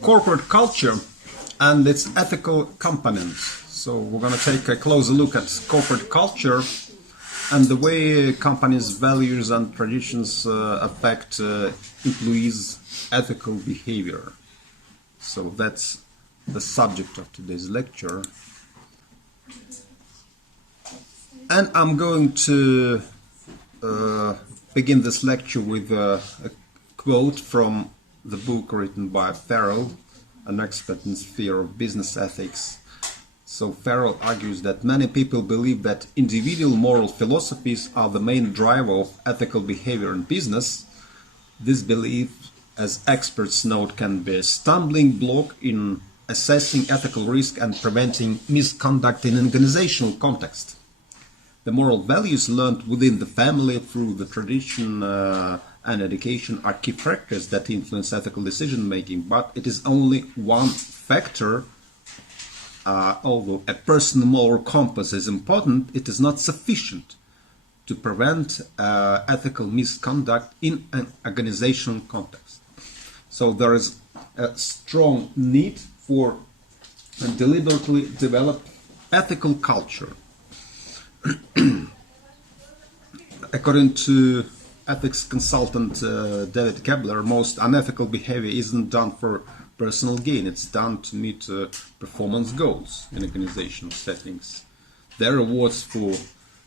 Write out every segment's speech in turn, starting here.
corporate culture and its ethical components. So we're going to take a closer look at corporate culture and the way companies' values and traditions affect employees' ethical behavior. So that's the subject of today's lecture. And I'm going to begin this lecture with a quote from the book written by Farrell, an expert in the sphere of business ethics. So Farrell argues that many people believe that individual moral philosophies are the main driver of ethical behavior in business. This belief, as experts note, can be a stumbling block in assessing ethical risk and preventing misconduct in an organizational context. The moral values learned within the family through the tradition and education are key factors that influence ethical decision making, but it is only one factor. Although a personal moral compass is important, it is not sufficient to prevent ethical misconduct in an organizational context. So there is a strong need for a deliberately developed ethical culture. According to ethics consultant David Kebler, most unethical behavior isn't done for personal gain, it's done to meet performance goals in organizational settings. There are rewards for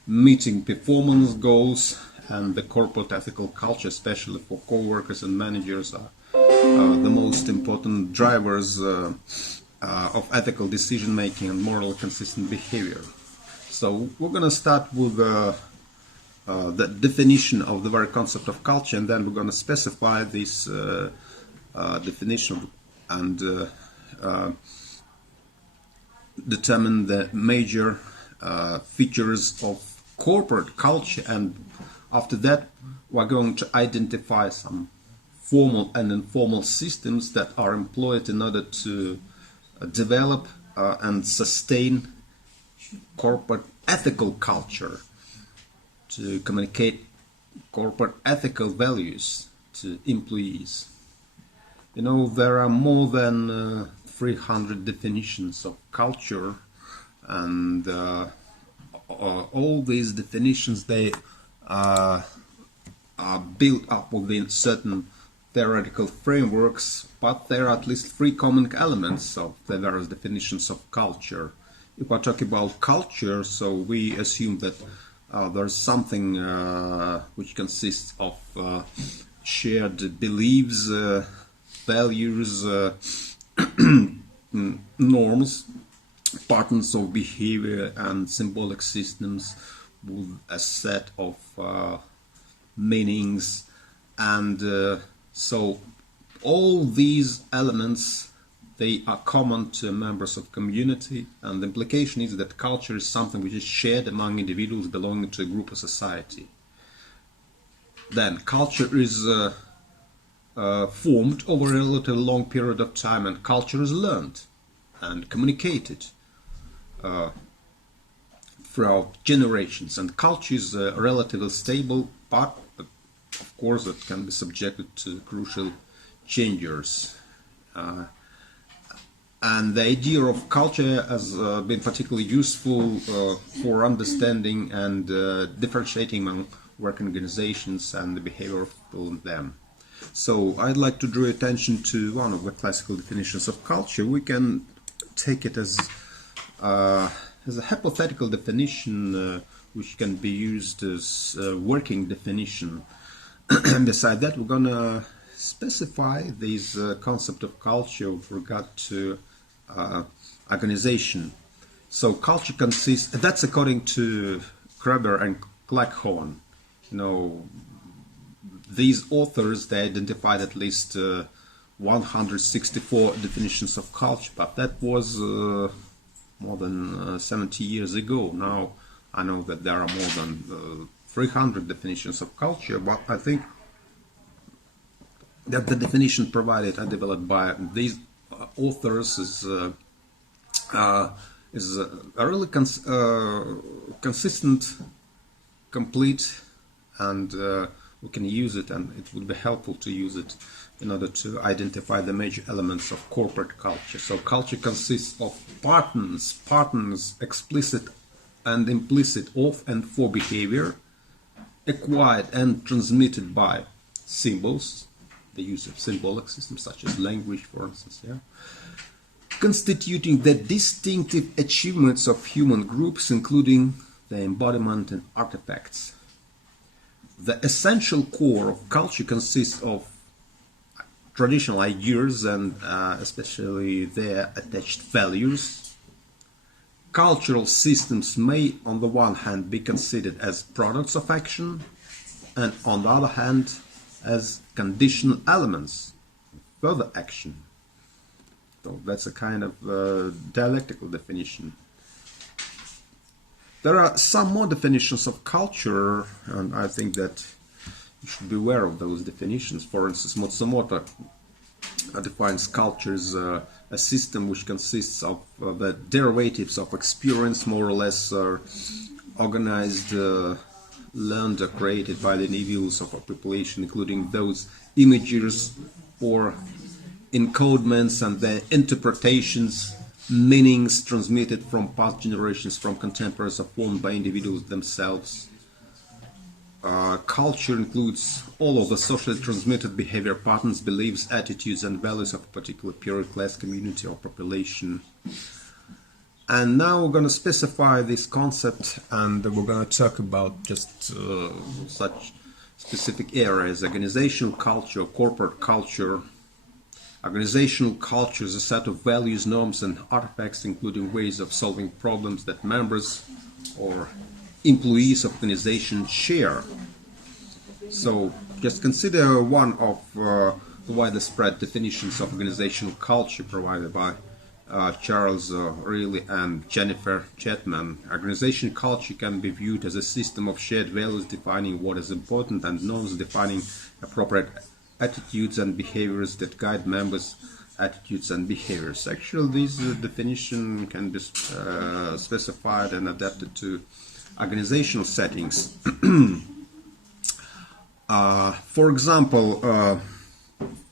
meeting performance goals, and the corporate ethical culture, especially for co-workers and managers, are the most important drivers of ethical decision making and morally consistent behavior. So we're going to start with the definition of the very concept of culture, and then we're going to specify this definition and determine the major features of corporate culture, and after that we're going to identify some formal and informal systems that are employed in order to develop and sustain corporate ethical culture, to communicate corporate ethical values to employees. You know, there are more than 300 definitions of culture, and all these definitions, they are built up within certain theoretical frameworks, but there are at least three common elements of the various definitions of culture. If I talk about culture, so we assume that there's something which consists of shared beliefs, values, norms, patterns of behavior, and symbolic systems with a set of meanings, and so all these elements, they are common to members of community, and the implication is that culture is something which is shared among individuals belonging to a group or society. Then culture is formed over a relatively long period of time, and culture is learned and communicated throughout generations, and culture is relatively stable, but of course it can be subjected to crucial changes. And the idea of culture has been particularly useful for understanding and differentiating among work organizations and the behavior of people in them. So I'd like to draw attention to one of the classical definitions of culture. We can take it as a hypothetical definition which can be used as a working definition. And beside that, we're going to specify this concept of culture with regard to organization. So culture consists, that's according to Kreber and Cleghorn. You know, these authors, they identified at least 164 definitions of culture, but that was more than 70 years ago. Now I know that there are more than 300 definitions of culture, but I think that the definition provided and developed by these authors is a really consistent, complete, and we can use it, and it would be helpful to use it in order to identify the major elements of corporate culture. So culture consists of patterns explicit and implicit of and for behavior, acquired and transmitted by symbols, the use of symbolic systems such as language, for instance, constituting the distinctive achievements of human groups, including the embodiment and artifacts. The essential core of culture consists of traditional ideas and especially their attached values. Cultural systems may, on the one hand, be considered as products of action, and on the other hand, as conditional elements of further action. So that's a kind of dialectical definition. There are some more definitions of culture, and I think that you should be aware of those definitions. For instance, Matsumoto defines culture as a system which consists of the derivatives of experience, more or less organized, learned or created by the individuals of a population, including those images or encodements and their interpretations, meanings transmitted from past generations, from contemporaries, are formed by individuals themselves. Culture includes all of the socially transmitted behavior patterns, beliefs, attitudes, and values of a particular period, class, community, or population. And now we're going to specify this concept, and we're going to talk about just such specific areas: organizational culture, corporate culture. Organizational culture is a set of values, norms, and artifacts, including ways of solving problems that members or employees of organizations share. So just consider one of the widespread definitions of organizational culture provided by Charles Reilly and Jennifer Chatman. Organizational culture can be viewed as a system of shared values defining what is important and norms defining appropriate attitudes and behaviors that guide members' attitudes and behaviors. Actually, this definition can be specified and adapted to organizational settings. For example,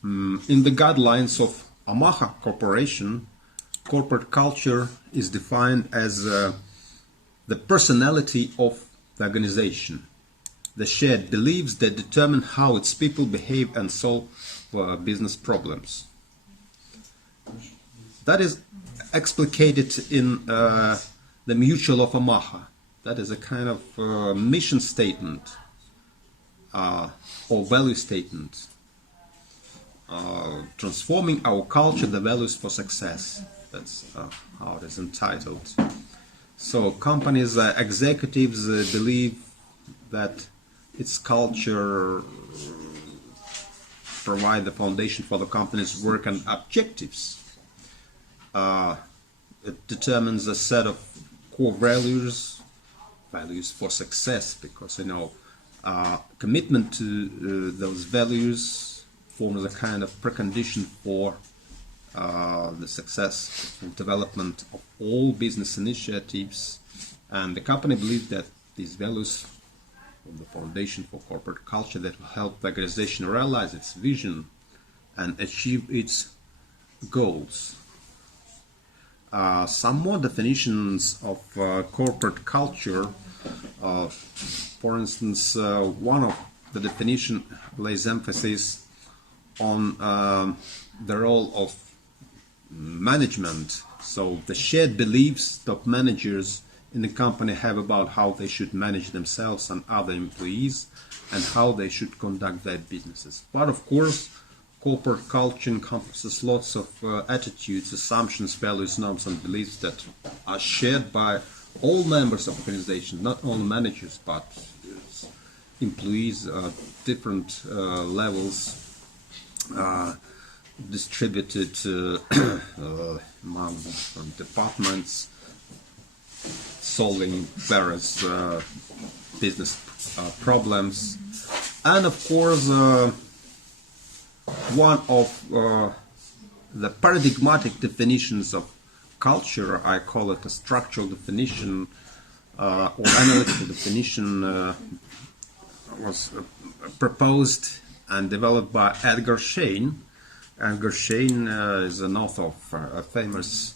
in the guidelines of Omaha Corporation, corporate culture is defined as the personality of the organization, the shared beliefs that determine how its people behave and solve business problems. That is explicated in the Mutual of Omaha. That is a kind of mission statement or value statement. Transforming our culture, the values for success. That's how it is entitled. So companies' executives believe that its culture provide the foundation for the company's work and objectives. It determines a set of core values for success, because commitment to those values forms a kind of precondition for the successful development of all business initiatives, and the company believes that these values form the foundation for corporate culture that will help the organization realize its vision and achieve its goals. Some more definitions of corporate culture. For instance, one of the definition lays emphasis on the role of management. So the shared beliefs top managers in the company have about how they should manage themselves and other employees and how they should conduct their businesses. But of course, corporate culture encompasses lots of attitudes, assumptions, values, norms, and beliefs that are shared by all members of the organization, not only managers, but employees at different levels, distributed among different departments, solving various business problems. And of course, one of the paradigmatic definitions of culture, I call it a structural definition or analytical definition, was proposed and developed by Edgar Schein. Edgar Schein is an author of a famous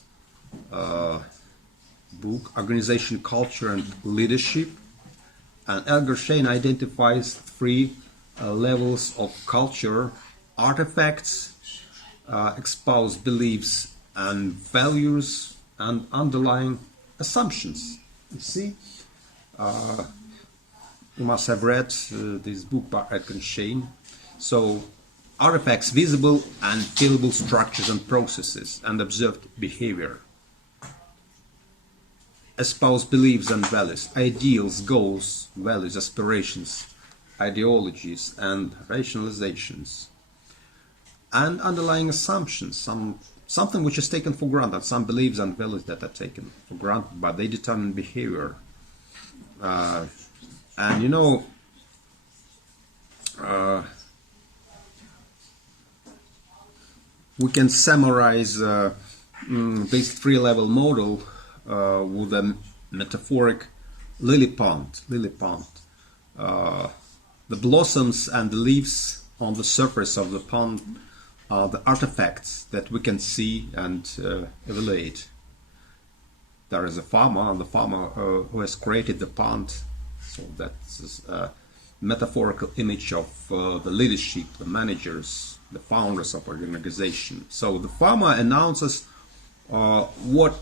book, Organization, Culture and Leadership. And Edgar Schein identifies three levels of culture: artifacts, exposed beliefs and values, and underlying assumptions. You see, you must have read this book by Edgar Schein. So, artifacts, visible and feelable structures and processes, and observed behavior. Espouse beliefs and values, ideals, goals, values, aspirations, ideologies, and rationalizations. And underlying assumptions, something which is taken for granted, some beliefs and values that are taken for granted, but they determine behavior. And you know, we can summarize this three-level model with a metaphoric lily pond. The blossoms and the leaves on the surface of the pond are the artifacts that we can see and evaluate. There is a farmer, and the farmer who has created the pond. So that's a metaphorical image of the leadership, the managers, the founders of an organization. So the farmer announces what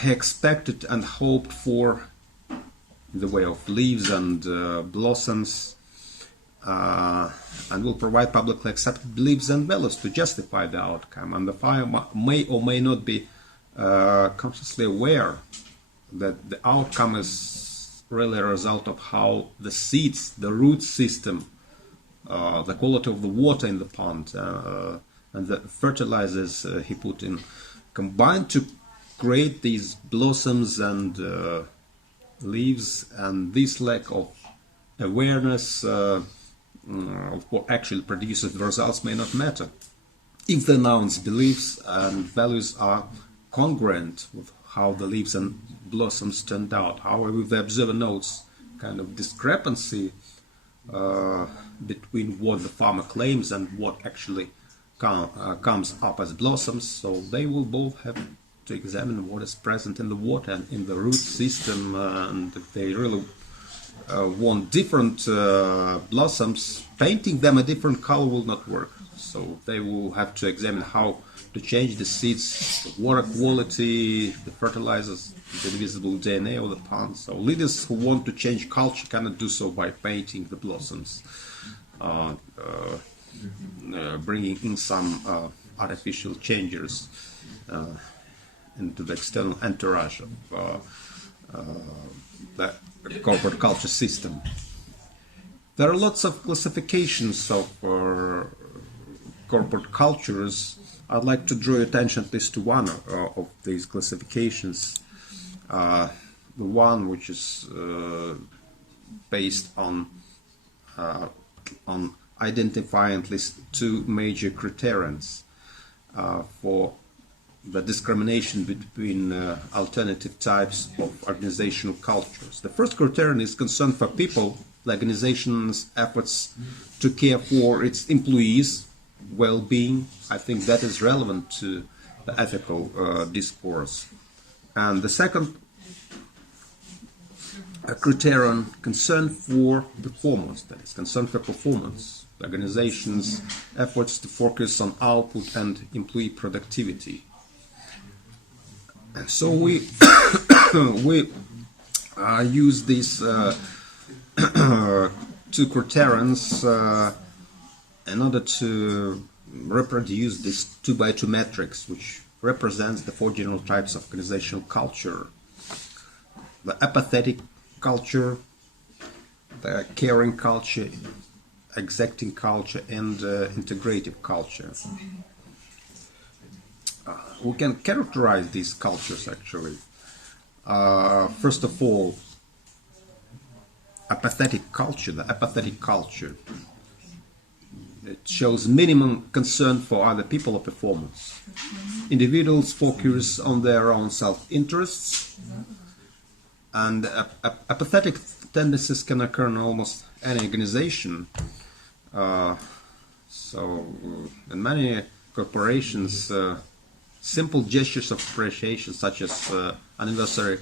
he expected and hoped for in the way of leaves and blossoms, and will provide publicly accepted beliefs and values to justify the outcome. And the farmer may or may not be consciously aware that the outcome is really a result of how the seeds, the root system, the quality of the water in the pond, and the fertilizers he put in, combined to create these blossoms and leaves. And this lack of awareness of what actually produces the results may not matter if the announced beliefs and values are congruent with how the leaves and blossoms turned out. However, if the observer notes kind of discrepancy between what the farmer claims and what actually comes up as blossoms, so they will both have to examine what is present in the water and in the root system, and if they really want different blossoms, painting them a different color will not work. So they will have to examine how to change the seeds, the water quality, the fertilizers, the invisible DNA of the pond. So leaders who want to change culture cannot do so by painting the blossoms, bringing in some artificial changes into the external entourage of the corporate culture system. There are lots of classifications of corporate cultures. I'd like to draw your attention at least to one of these classifications. The one which is based on identifying at least two major criterions for the discrimination between alternative types of organizational cultures. The first criterion is concern for people, the organization's efforts to care for its employees' well-being. I think that is relevant to the ethical discourse. And the second criterion, concern for performance, that is concern for performance, the organization's efforts to focus on output and employee productivity. So we use these two criterions in order to reproduce this 2x2 matrix, which represents the four general types of organizational culture: the apathetic culture, the caring culture, exacting culture, and integrative culture. We can characterize these cultures actually. First of all, apathetic culture. The apathetic culture, it shows minimum concern for other people or performance. Individuals focus on their own self-interests, and apathetic tendencies can occur in almost any organization. So in many corporations, simple gestures of appreciation, such as anniversary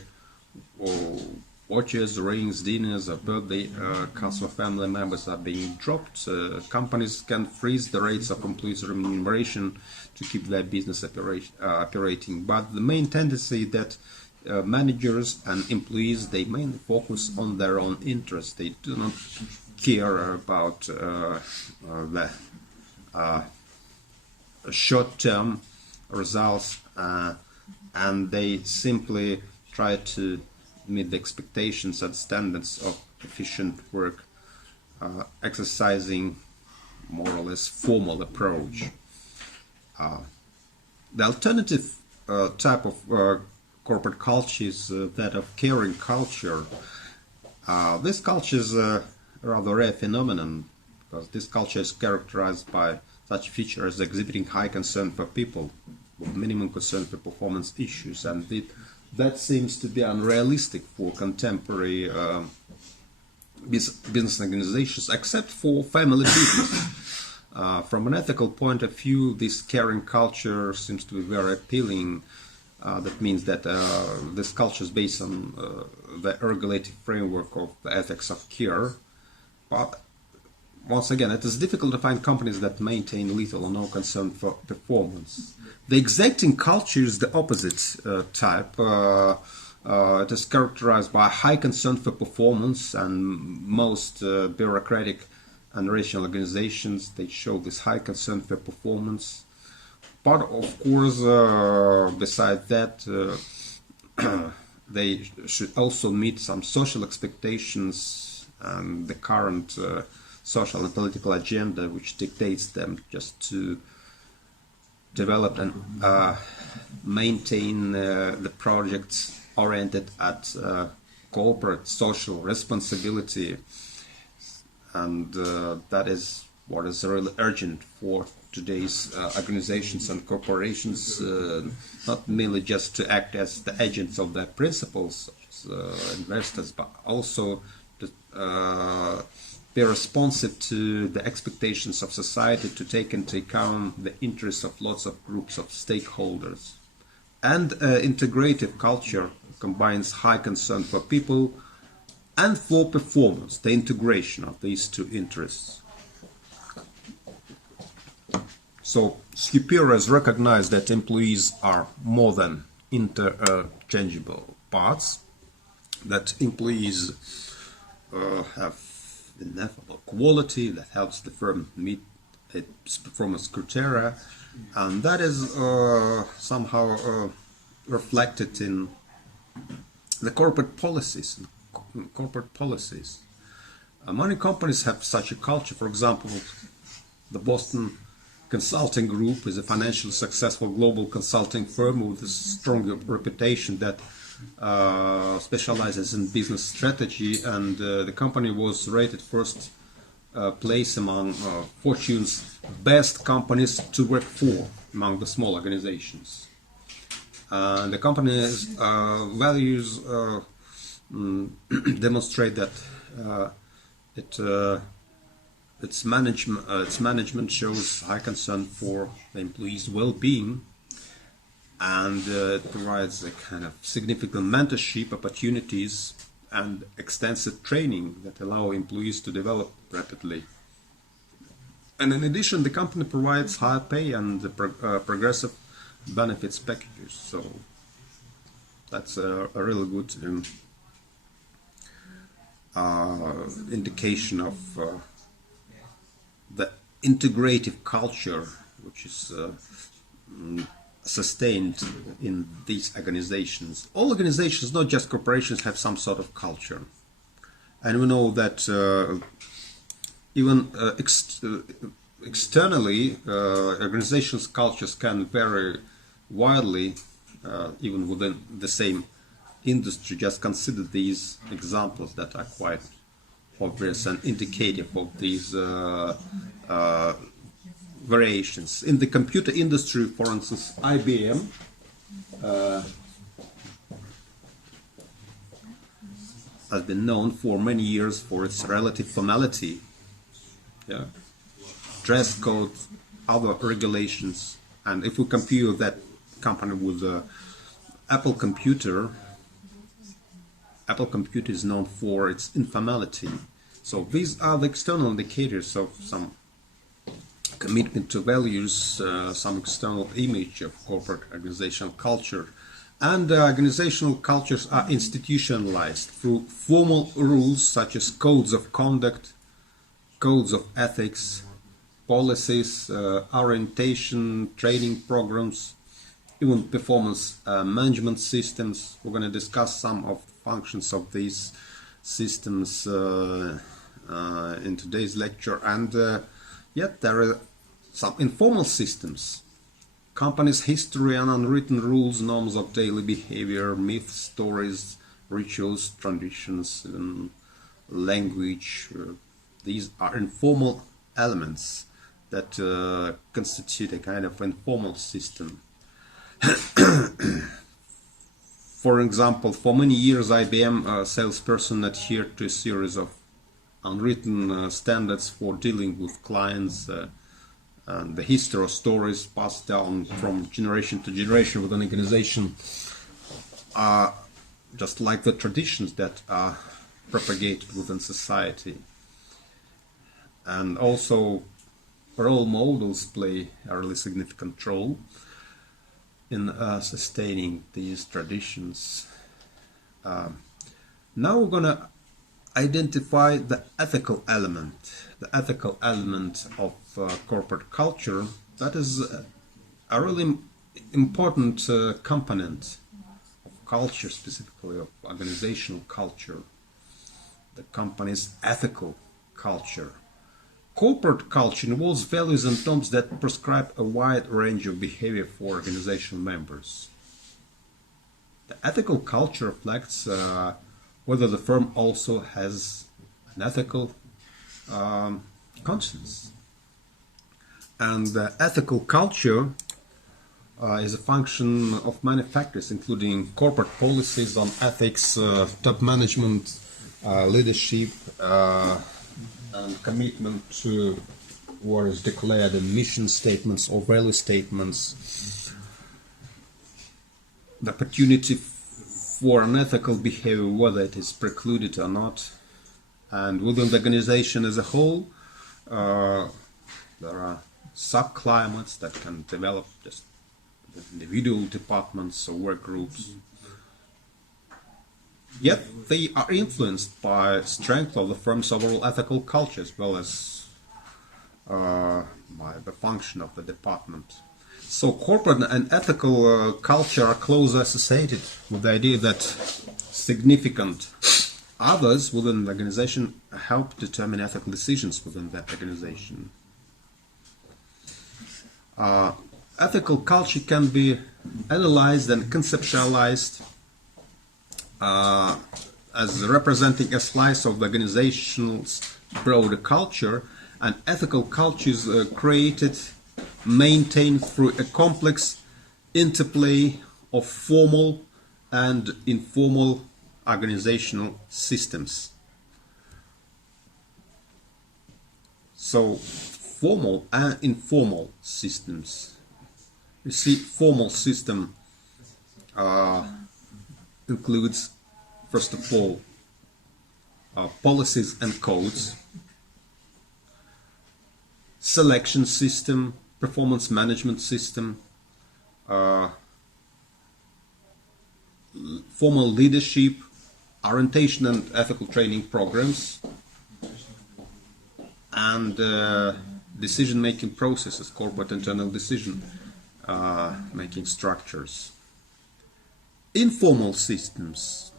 or watches, rings, dinners, or birthday cards for family members are being dropped. Companies can freeze the rates of employees' remuneration to keep their business operating. But the main tendency that managers and employees, they mainly focus on their own interests. They do not care about the short-term results, and they simply try to meet the expectations and standards of efficient work, exercising more or less formal approach. The alternative type of corporate culture is that of caring culture. This culture is a rather rare phenomenon, because this culture is characterized by such features as exhibiting high concern for people, with minimum concern for performance issues, and that seems to be unrealistic for contemporary business organizations, except for family business. From an ethical point of view, this caring culture seems to be very appealing. That means that this culture is based on the regulative framework of the ethics of care. But once again, it is difficult to find companies that maintain little or no concern for performance. The exacting culture is the opposite type. It is characterized by high concern for performance, and most bureaucratic and rational organizations, they show this high concern for performance. But of course, besides that, they should also meet some social expectations and the current social and political agenda, which dictates them just to develop and maintain the projects oriented at corporate social responsibility. And that is what is really urgent for today's organizations and corporations, not merely just to act as the agents of their principles, such as investors, but also to be responsive to the expectations of society, to take into account the interests of lots of groups of stakeholders. And integrative culture combines high concern for people and for performance, the integration of these two interests. So superiors recognize that employees are more than interchangeable parts, that employees have ineffable quality that helps the firm meet its performance criteria, and that is somehow reflected in the corporate policies. Many companies have such a culture. For example, the Boston Consulting Group is a financially successful global consulting firm with a strong reputation that specializes in business strategy, and the company was rated first place among Fortune's best companies to work for among the small organizations. The company's values demonstrate that its management shows high concern for the employees' well-being, and it provides a kind of significant mentorship opportunities and extensive training that allow employees to develop rapidly. And in addition, the company provides high pay and progressive benefits packages. So that's a really good indication of the integrative culture which is sustained in these organizations. All organizations, not just corporations, have some sort of culture. And we know that even externally, organizations' cultures can vary widely, even within the same industry. Just consider these examples that are quite obvious and indicative of these variations. In the computer industry, for instance, IBM has been known for many years for its relative formality. Yeah. Dress code, other regulations, and if we compare that company with Apple Computer is known for its informality. So these are the external indicators of some commitment to values, some external image of corporate organizational culture. And organizational cultures are institutionalized through formal rules such as codes of conduct, codes of ethics, policies, orientation, training programs, even performance management systems. We're going to discuss some of the functions of these systems in today's lecture. And yet there are some informal systems. Companies' history and unwritten rules, norms of daily behavior, myths, stories, rituals, traditions, language. These are informal elements that constitute a kind of informal system. For example, for many years IBM salesperson adhered to a series of unwritten standards for dealing with clients, and the history or stories passed down from generation to generation within an organization are just like the traditions that are propagated within society. And also role models play a really significant role in sustaining these traditions. Now we're going to identify the ethical element of corporate culture. That is a really important component of culture, specifically of organizational culture, the company's ethical culture. Corporate culture involves values and norms that prescribe a wide range of behavior for organizational members. The ethical culture reflects whether the firm also has an ethical conscience. And the ethical culture is a function of many factors, including corporate policies on ethics, top management, leadership, and commitment to what is declared in mission statements or value statements, the opportunity for unethical behavior, whether it is precluded or not. And within the organization as a whole, there are subclimates that can develop just individual departments or work groups. Yet they are influenced by strength of the firm's overall ethical culture as well as by the function of the department. So corporate and ethical culture are closely associated with the idea that significant others within the organization help determine ethical decisions within that organization. Ethical culture can be analyzed and conceptualized as representing a slice of the organization's broader culture, and ethical culture is created, maintained through a complex interplay of formal and informal organizational systems. So, formal and informal systems. You see, formal system includes, first of all, policies and codes, selection system, performance management system, formal leadership, orientation and ethical training programs, and decision-making processes, corporate internal decision-making structures. Informal systems,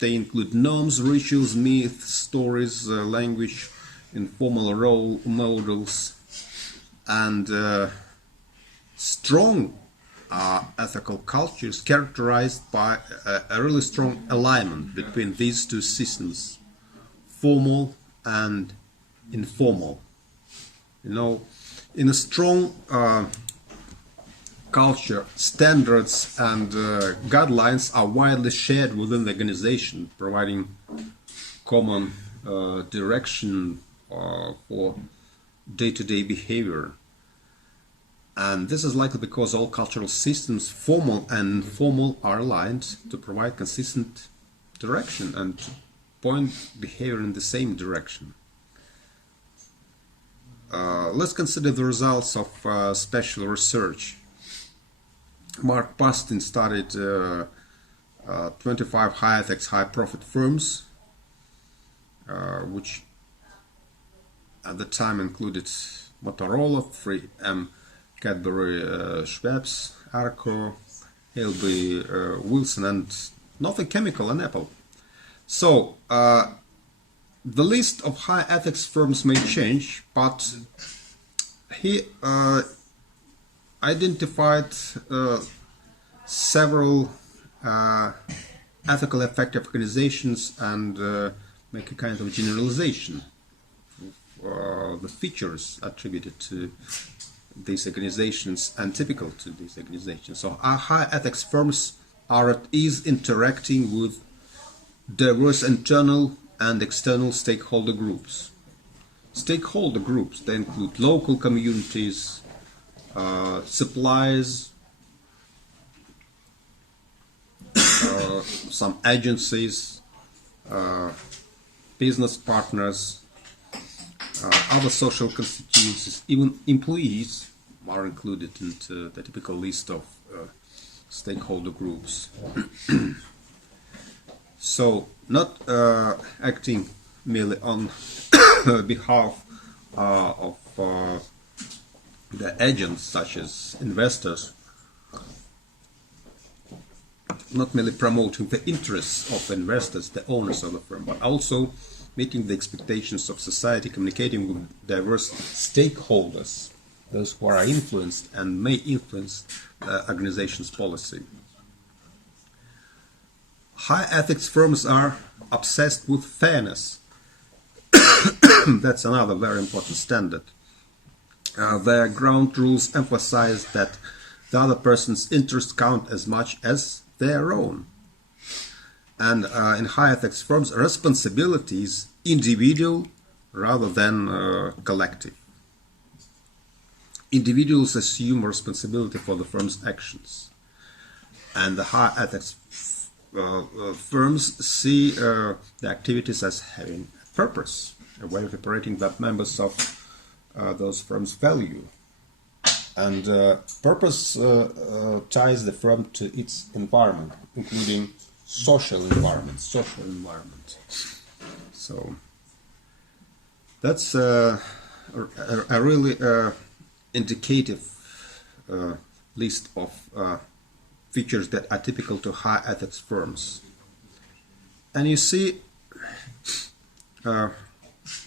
they include norms, rituals, myths, stories, language, informal role models, and strong ethical culture is characterized by a really strong alignment between these two systems, formal and informal. You know, in a strong culture, standards, and guidelines are widely shared within the organization, providing common direction for day-to-day behavior. And this is likely because all cultural systems, formal and informal, are aligned to provide consistent direction and to point behavior in the same direction. Let's consider the results of special research. Mark Pastin studied 25 high ethics, high profit firms, which at the time included Motorola, 3M, Cadbury, Schweppes, Arco, Halby, Wilson, and Northern Chemical and Apple. So the list of high ethics firms may change, but he identified several ethical effective organizations and make a kind of generalization of the features attributed to these organizations and typical to these organizations. So our high ethics firms are at ease interacting with diverse internal and external stakeholder groups. Stakeholder groups, they include local communities, suppliers, some agencies, business partners, other social constituencies, even employees are included into the typical list of stakeholder groups. So, not acting merely on behalf of the agents such as investors, not merely promoting the interests of investors, the owners of the firm, but also meeting the expectations of society, communicating with diverse stakeholders, those who are influenced and may influence the organization's policy. High ethics firms are obsessed with fairness. That's another very important standard. Their ground rules emphasize that the other person's interests count as much as their own. And in high ethics firms, responsibility is individual rather than collective. Individuals assume responsibility for the firm's actions. And the high ethics firms see the activities as having a purpose, a way of operating that members of those firms value. And purpose ties the firm to its environment, including social environment. So that's a really indicative list of features that are typical to high ethics firms. And you see,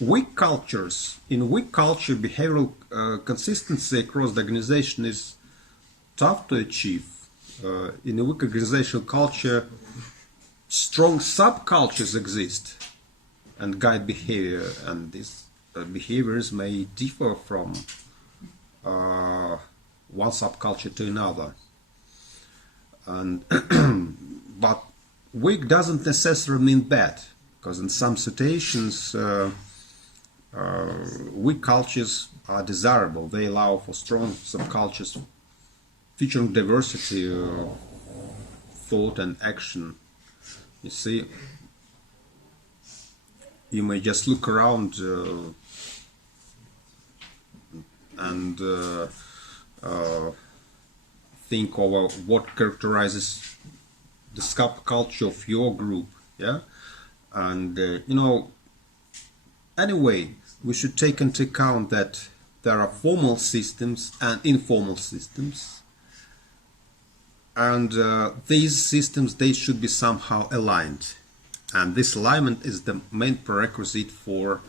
weak cultures, in weak culture, behavioral consistency across the organization is tough to achieve. In a weak organizational culture, strong subcultures exist and guide behavior, and these behaviors may differ from one subculture to another. And but weak doesn't necessarily mean bad, because in some situations weak cultures are desirable. They allow for strong subcultures featuring diversity of thought and action. You see, you may just look around and think over what characterizes the subculture of your group, yeah? And anyway, we should take into account that there are formal systems and informal systems, and these systems, they should be somehow aligned, and this alignment is the main prerequisite for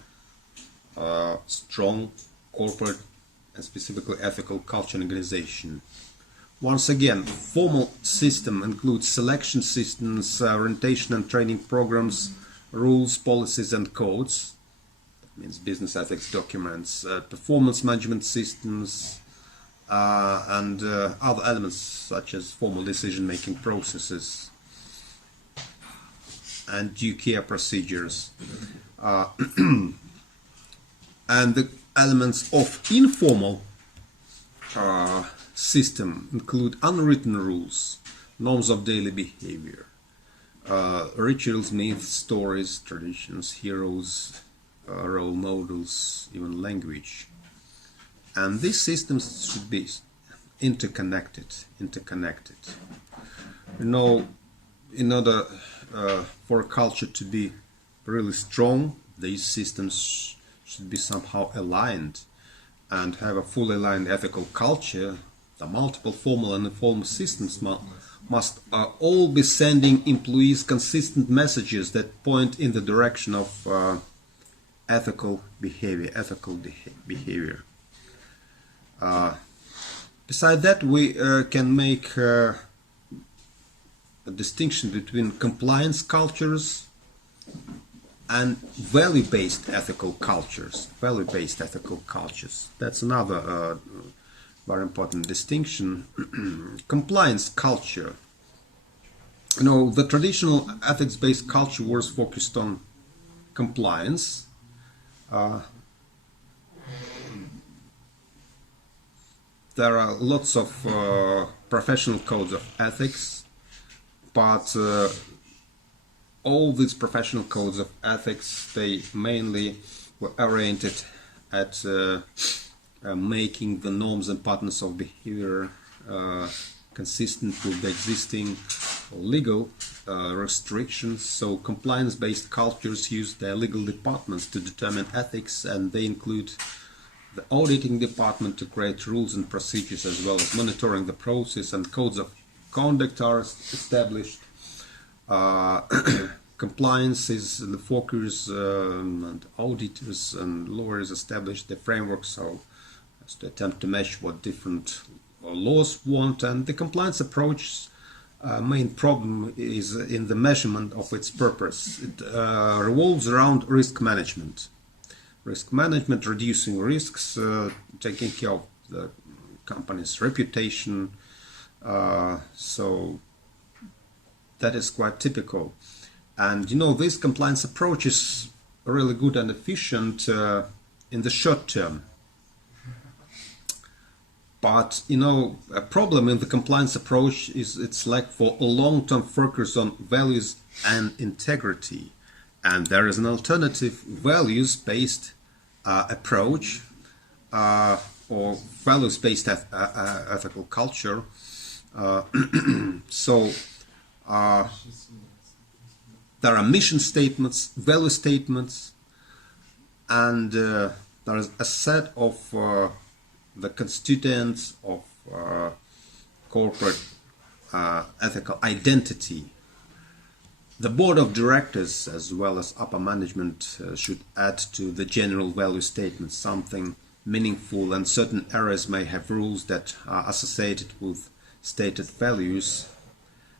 strong corporate and specifically ethical culture and organization. Once again, formal system includes selection systems, orientation and training programs, rules, policies and codes. That means business ethics documents, performance management systems, and other elements such as formal decision-making processes and due care procedures. And the elements of informal system include unwritten rules, norms of daily behavior, rituals, myths, stories, traditions, heroes, role models, even language. And these systems should be interconnected. You know, in order for a culture to be really strong, these systems should be somehow aligned and have a fully aligned ethical culture. The multiple formal and informal systems must all be sending employees consistent messages that point in the direction of ethical behavior. Besides that, we can make a distinction between compliance cultures and value-based ethical cultures. That's another very important distinction. Compliance culture. You know, the traditional ethics-based culture was focused on compliance. There are lots of professional codes of ethics, but all these professional codes of ethics, they mainly were oriented at making the norms and patterns of behavior consistent with the existing legal restrictions. So compliance-based cultures use their legal departments to determine ethics, and they include the auditing department to create rules and procedures, as well as monitoring the process, and codes of conduct are established. Compliance is the focus, and auditors and lawyers establish the framework so as to attempt to match what different laws want. And the compliance approach main problem is in the measurement of its purpose. It revolves around risk management. Reducing risks, taking care of the company's reputation. So that is quite typical. And you know, this compliance approach is really good and efficient in the short term. But you know, a problem in the compliance approach is its lack for a long-term focus on values and integrity. And there is an alternative values-based approach or values-based ethical culture. So there are mission statements, value statements, and there is a set of the constituents of corporate ethical identity. The board of directors as well as upper management should add to the general value statement something meaningful, and certain areas may have rules that are associated with stated values.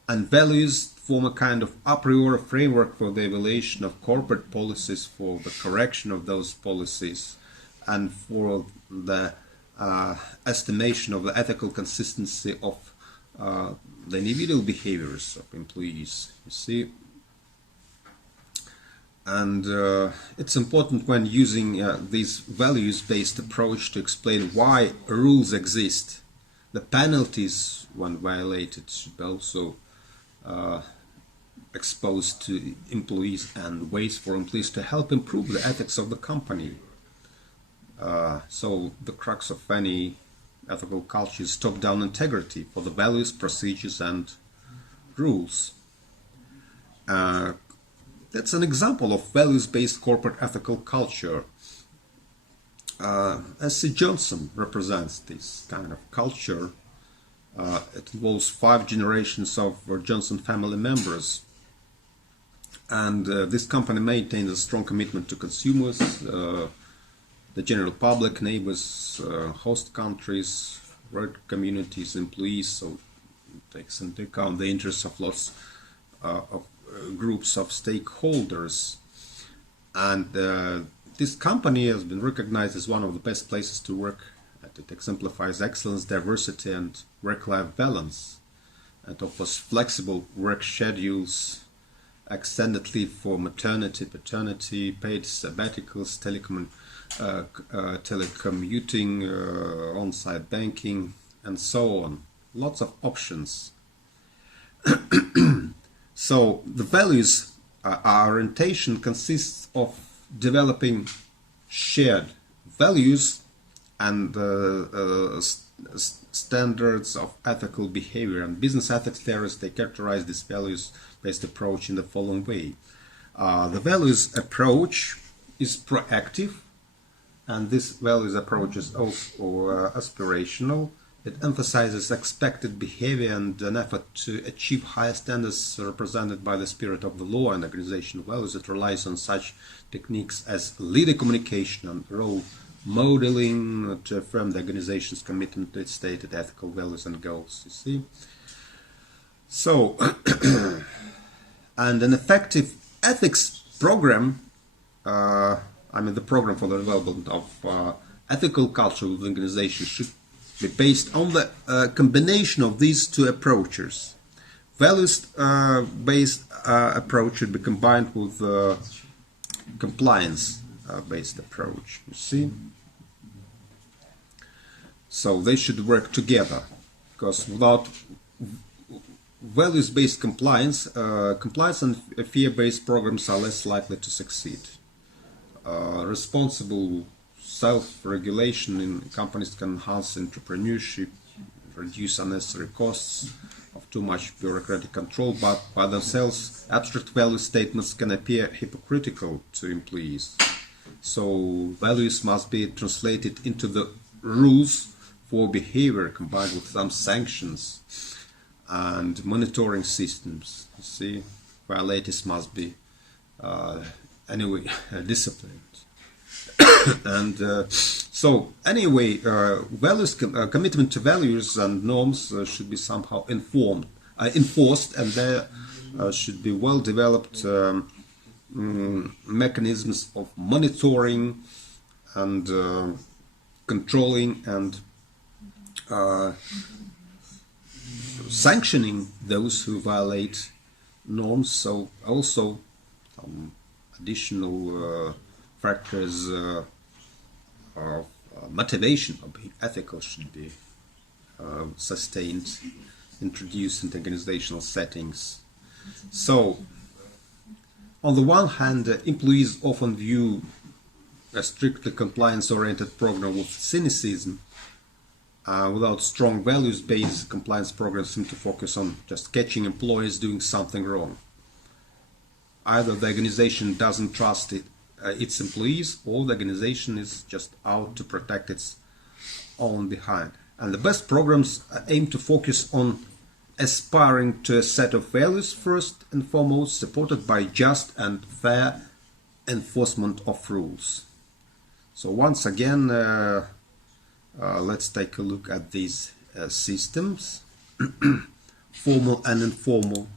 And values form a kind of a priori framework for the evaluation of corporate policies, for the correction of those policies, and for the estimation of the ethical consistency of the individual behaviors of employees. You see, and it's important when using this values-based approach to explain why rules exist. The penalties when violated should also exposed to employees, and ways for employees to help improve the ethics of the company. So the crux of any ethical culture is top-down integrity for the values, procedures, and rules. That's an example of values-based corporate ethical culture. S.C. Johnson represents this kind of culture. It involves 5 generations of Johnson family members. And this company maintains a strong commitment to consumers, the general public, neighbors, host countries, work communities, employees. So it takes into account the interests of lots of groups of stakeholders. And this company has been recognized as one of the best places to work It exemplifies excellence, diversity, and work-life balance. It offers flexible work schedules, extended leave for maternity, paternity, paid sabbaticals, telecommuting, on-site banking, and so on. Lots of options. So the values, our orientation consists of developing shared values and standards of ethical behavior. And business ethics theorists, they characterize this values-based approach in the following way. The values approach is proactive, and this values approach is also aspirational. It emphasizes expected behavior and an effort to achieve higher standards represented by the spirit of the law and organizational values. It relies on such techniques as leader communication and role modeling to affirm the organization's commitment to its stated ethical values and goals, you see. So, and an effective ethics program, the program for the development of ethical culture of the organization should be based on the combination of these two approaches. Values-based approach should be combined with compliance-based approach, you see. So they should work together, because without values-based compliance, compliance and fear-based programs are less likely to succeed. Responsible self-regulation in companies can enhance entrepreneurship, reduce unnecessary costs of too much bureaucratic control, but by themselves, abstract value statements can appear hypocritical to employees. So values must be translated into the rules for behavior, combined with some sanctions and monitoring systems. You see, violators must be disciplined. And so anyway, commitment to values and norms should be somehow enforced, and there should be well developed mechanisms of monitoring and controlling and sanctioning those who violate norms. So also additional factors of motivation of being ethical should be sustained, introduced into organizational settings. So, on the one hand, employees often view a strictly compliance-oriented program with cynicism. Without strong values-based compliance programs seem to focus on just catching employees doing something wrong. Either the organization doesn't trust its employees, or the organization is just out to protect its own behind. And the best programs aim to focus on aspiring to a set of values first and foremost, supported by just and fair enforcement of rules. So once again, let's take a look at these systems, formal and informal,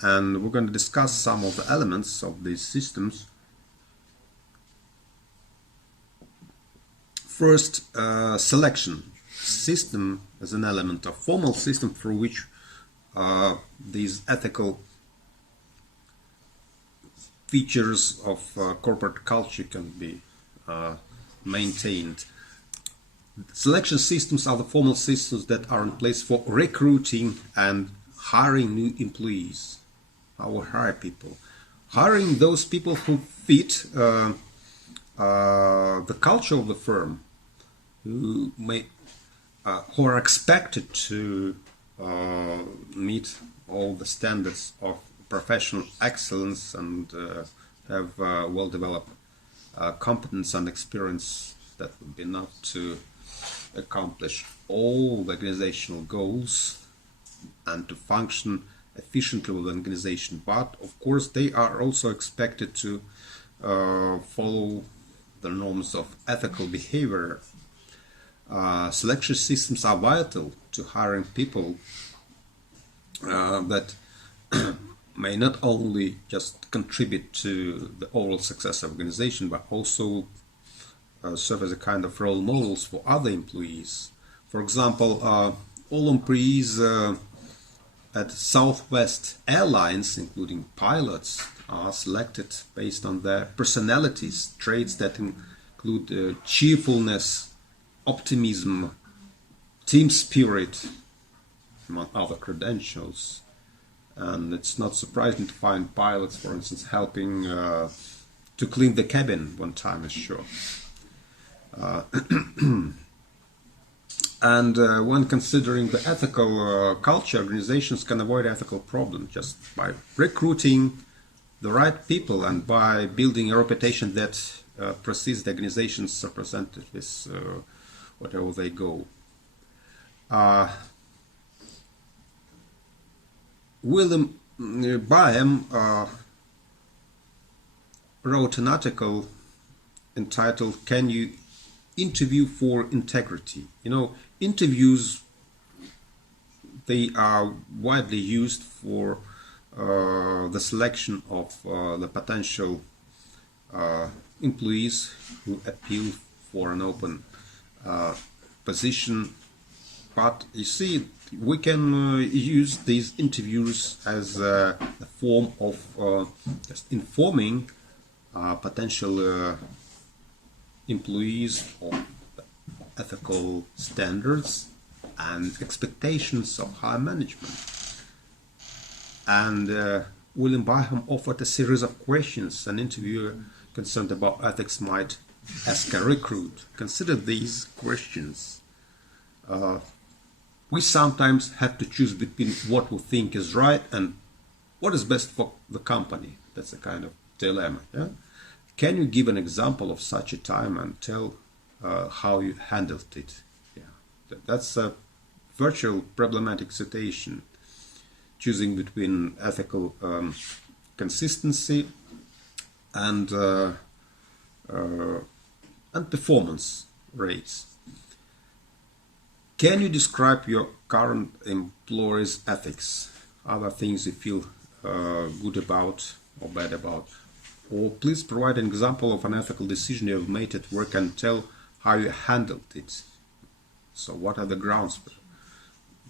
and we're going to discuss some of the elements of these systems. First, selection system is an element of formal system through which these ethical features of corporate culture can be maintained. Selection systems are the formal systems that are in place for recruiting and hiring new employees. How we hire people. Hiring those people who fit the culture of the firm, who are expected to meet all the standards of professional excellence and have well-developed competence and experience that would be enough to accomplish all the organizational goals and to function efficiently with the organization. But of course they are also expected to follow the norms of ethical behavior. Selection systems are vital to hiring people that may not only just contribute to the overall success of the organization, but also serve as a kind of role models for other employees. For example, all employees at Southwest Airlines, including pilots, are selected based on their personalities, traits that include cheerfulness, optimism, team spirit, among other credentials. And it's not surprising to find pilots, for instance, helping to clean the cabin one time ashore. And when considering the ethical culture, organizations can avoid ethical problems just by recruiting the right people and by building a reputation that precedes the organization's representatives wherever they go. William Byam wrote an article entitled "Can You Interview for Integrity?" Interviews, they are widely used for the selection of the potential employees who appeal for an open position. But you see, we can use these interviews as a form of just informing potential employees of ethical standards and expectations of high management. And William Byam offered a series of questions an interviewer concerned about ethics might ask a recruit. Consider these questions. We sometimes have to choose between what we think is right and what is best for the company. That's a kind of dilemma. Yeah? Can you give an example of such a time and tell how you handled it? Yeah. That's a virtual problematic situation, choosing between ethical consistency and performance rates. Can you describe your current employer's ethics? Other things you feel good about or bad about? Or please provide an example of an ethical decision you have made at work and tell how you handled it. So what are the grounds for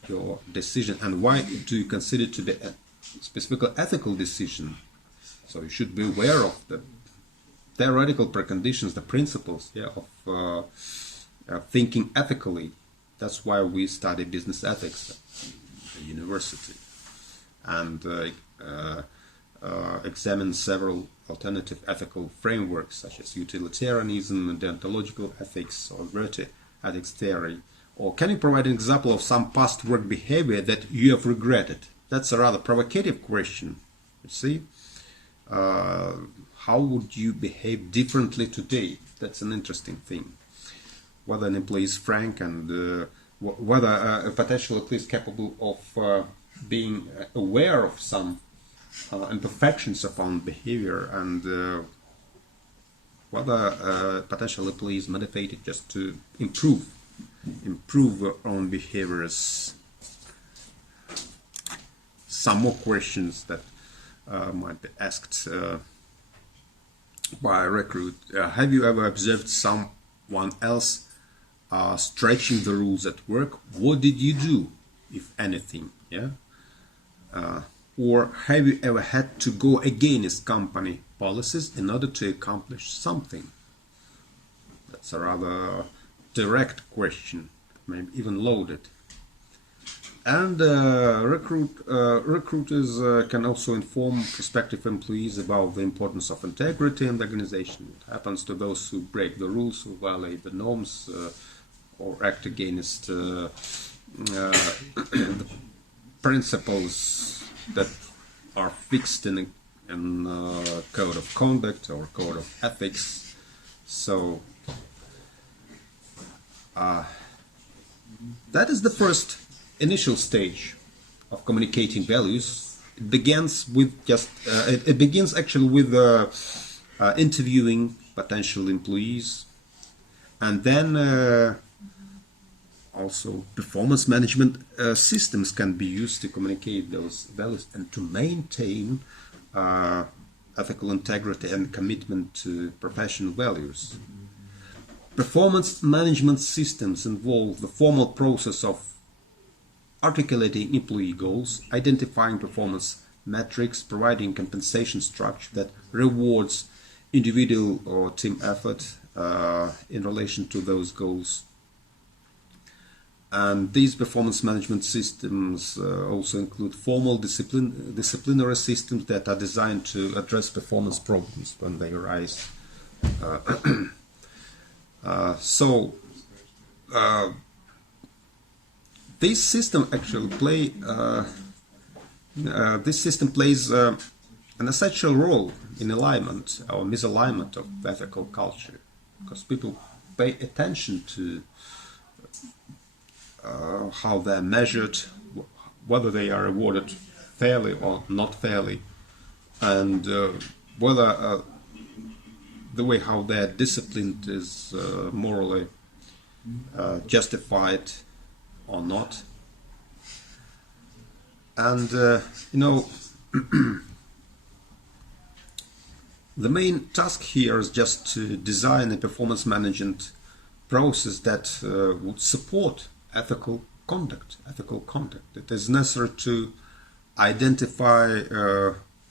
your decision and why do you consider it to be a specific ethical decision? So you should be aware of the theoretical preconditions, the principles of thinking ethically. That's why we study business ethics at the university and examine several alternative ethical frameworks such as utilitarianism, deontological ethics, or virtue ethics theory. Or can you provide an example of some past work behavior that you have regretted? That's a rather provocative question, you see. How would you behave differently today? That's an interesting thing. Whether an employee is frank and whether a potential employee is capable of being aware of some imperfections of own behavior and whether a potential employee is motivated just to improve their own behaviors. Some more questions that might be asked by a recruit. Have you ever observed someone else stretching the rules at work? What did you do, if anything? Yeah. Or have you ever had to go against company policies in order to accomplish something? That's a rather direct question, maybe even loaded. And recruiters can also inform prospective employees about the importance of integrity in the organization. It happens to those who break the rules, who violate the norms, or act against the principles that are fixed in a code of conduct or code of ethics. So that is the first initial stage of communicating values. It begins with it begins actually with interviewing potential employees, and then also performance management systems can be used to communicate those values and to maintain ethical integrity and commitment to professional values. Performance management systems involve the formal process of articulating employee goals, identifying performance metrics, providing compensation structure that rewards individual or team effort in relation to those goals. And these performance management systems also include formal disciplinary systems that are designed to address performance problems when they arise. This system actually plays an essential role in alignment or misalignment of ethical culture, because people pay attention to how they're measured, whether they are rewarded fairly or not fairly, and whether the way how they're disciplined is morally justified or not. And the main task here is just to design a performance management process that would support ethical conduct. It is necessary to identify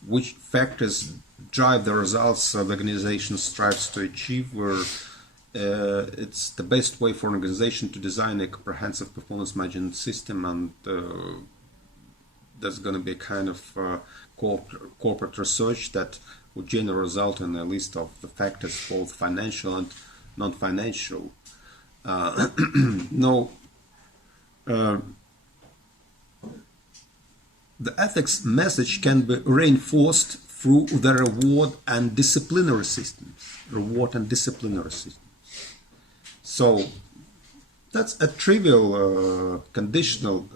which factors drive the results the organization strives to achieve, where it's the best way for an organization to design a comprehensive performance management system, and there's going to be a kind of corporate research that would generally result in a list of the factors, both financial and non-financial. The ethics message can be reinforced through the reward and disciplinary systems. So that's a trivial conditional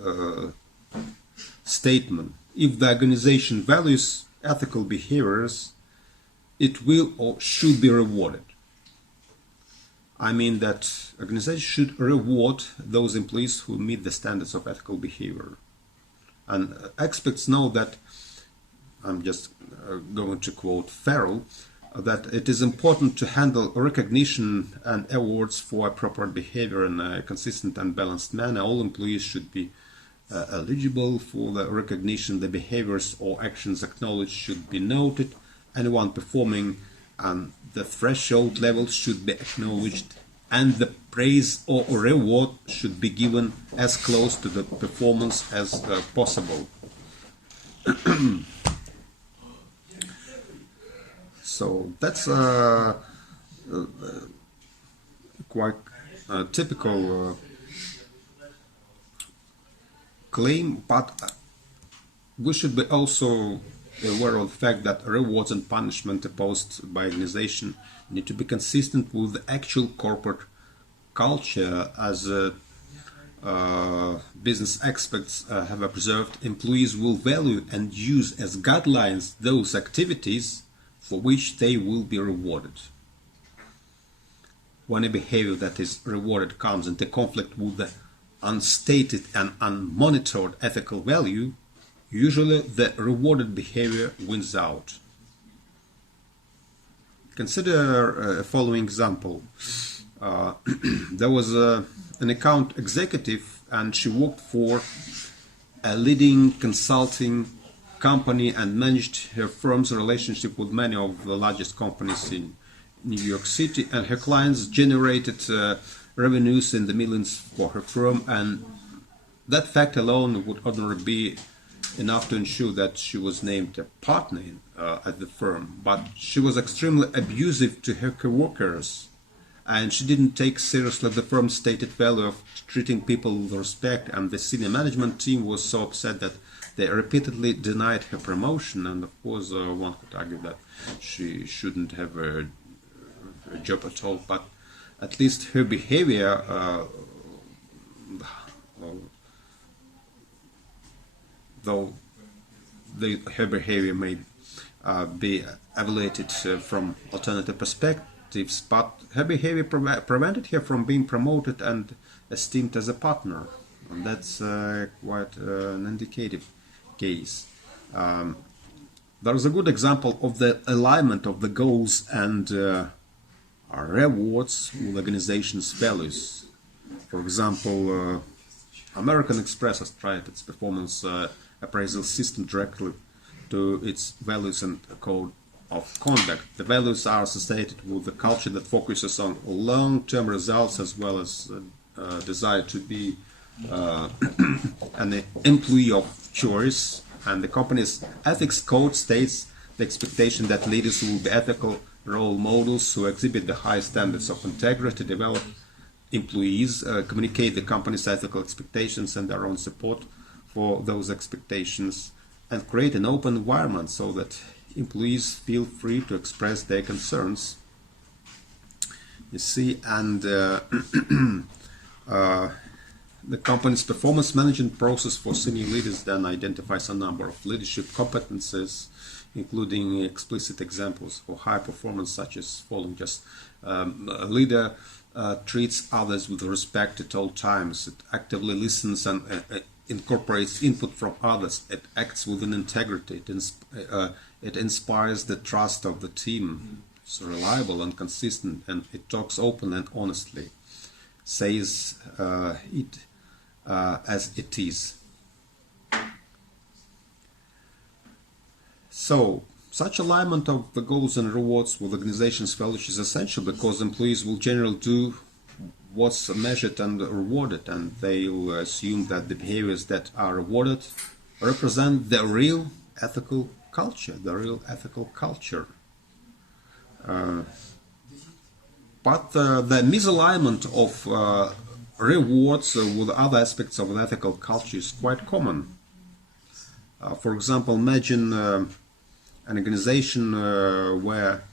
statement. If the organization values ethical behaviors, it will or should be rewarded. I mean that organizations should reward those employees who meet the standards of ethical behavior. And experts know that, I'm just going to quote Farrell, that it is important to handle recognition and awards for appropriate behavior in a consistent and balanced manner. All employees should be eligible for the recognition. The behaviors or actions acknowledged should be noted. Anyone performing the threshold level should be acknowledged, and the praise or reward should be given as close to the performance as possible. So that's quite a typical claim, but we should be also aware of the fact that rewards and punishment imposed by organization need to be consistent with the actual corporate culture. As business experts have observed, employees will value and use as guidelines those activities for which they will be rewarded. When a behavior that is rewarded comes into conflict with the unstated and unmonitored ethical value, usually the rewarded behavior wins out. Consider a following example. There was an account executive, and she worked for a leading consulting company and managed her firm's relationship with many of the largest companies in New York City, and her clients generated revenues in the millions for her firm, and that fact alone would ordinarily be enough to ensure that she was named a partner at the firm. But she was extremely abusive to her co-workers, and she didn't take seriously the firm's stated value of treating people with respect, and the senior management team was so upset that they repeatedly denied her promotion. And of course one could argue that she shouldn't have a job at all, but at least her behavior though her behavior may be evaluated from alternative perspectives, but her behavior prevented her from being promoted and esteemed as a partner, and that's quite an indicative case. There is a good example of the alignment of the goals and rewards with organization's values. For example, American Express has tried its performance appraisal system directly to its values and code of conduct. The values are associated with a culture that focuses on long-term results as well as desire to be an employee of choice. And the company's ethics code states the expectation that leaders will be ethical role models who exhibit the high standards of integrity, develop employees, communicate the company's ethical expectations and their own support for those expectations, and create an open environment so that employees feel free to express their concerns. You see, and the company's performance management process for senior leaders then identifies a number of leadership competences, including explicit examples for high performance, such as following: just a leader treats others with respect at all times. It actively listens and incorporates input from others. It acts with an integrity. It inspires the trust of the team. It's reliable and consistent, and it talks open and honestly. Says it as it is. So, such alignment of the goals and rewards with organization's values is essential because employees will generally do what's measured and rewarded, and they'll assume that the behaviors that are rewarded represent the real ethical culture, But the misalignment of rewards with other aspects of an ethical culture is quite common. For example, imagine an organization where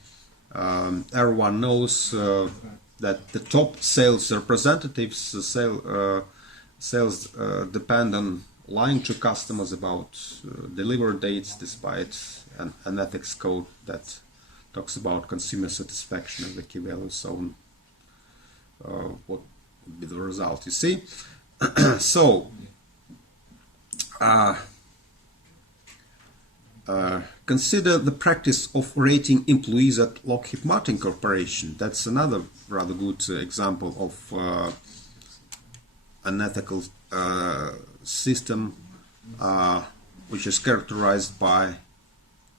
everyone knows that the top sales representatives sales depend on lying to customers about delivery dates, despite an ethics code that talks about consumer satisfaction as the key value. So what would be the result, you see? So consider the practice of rating employees at Lockheed Martin Corporation. That's another rather good example of an ethical system which is characterized by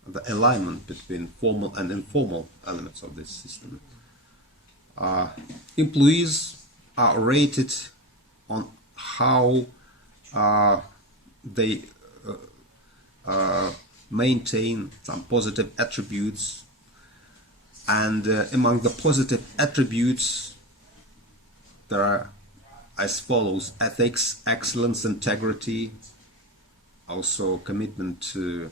the alignment between formal and informal elements of this system. Employees are rated on how they maintain some positive attributes, and among the positive attributes there are as follows: ethics, excellence, integrity, also commitment to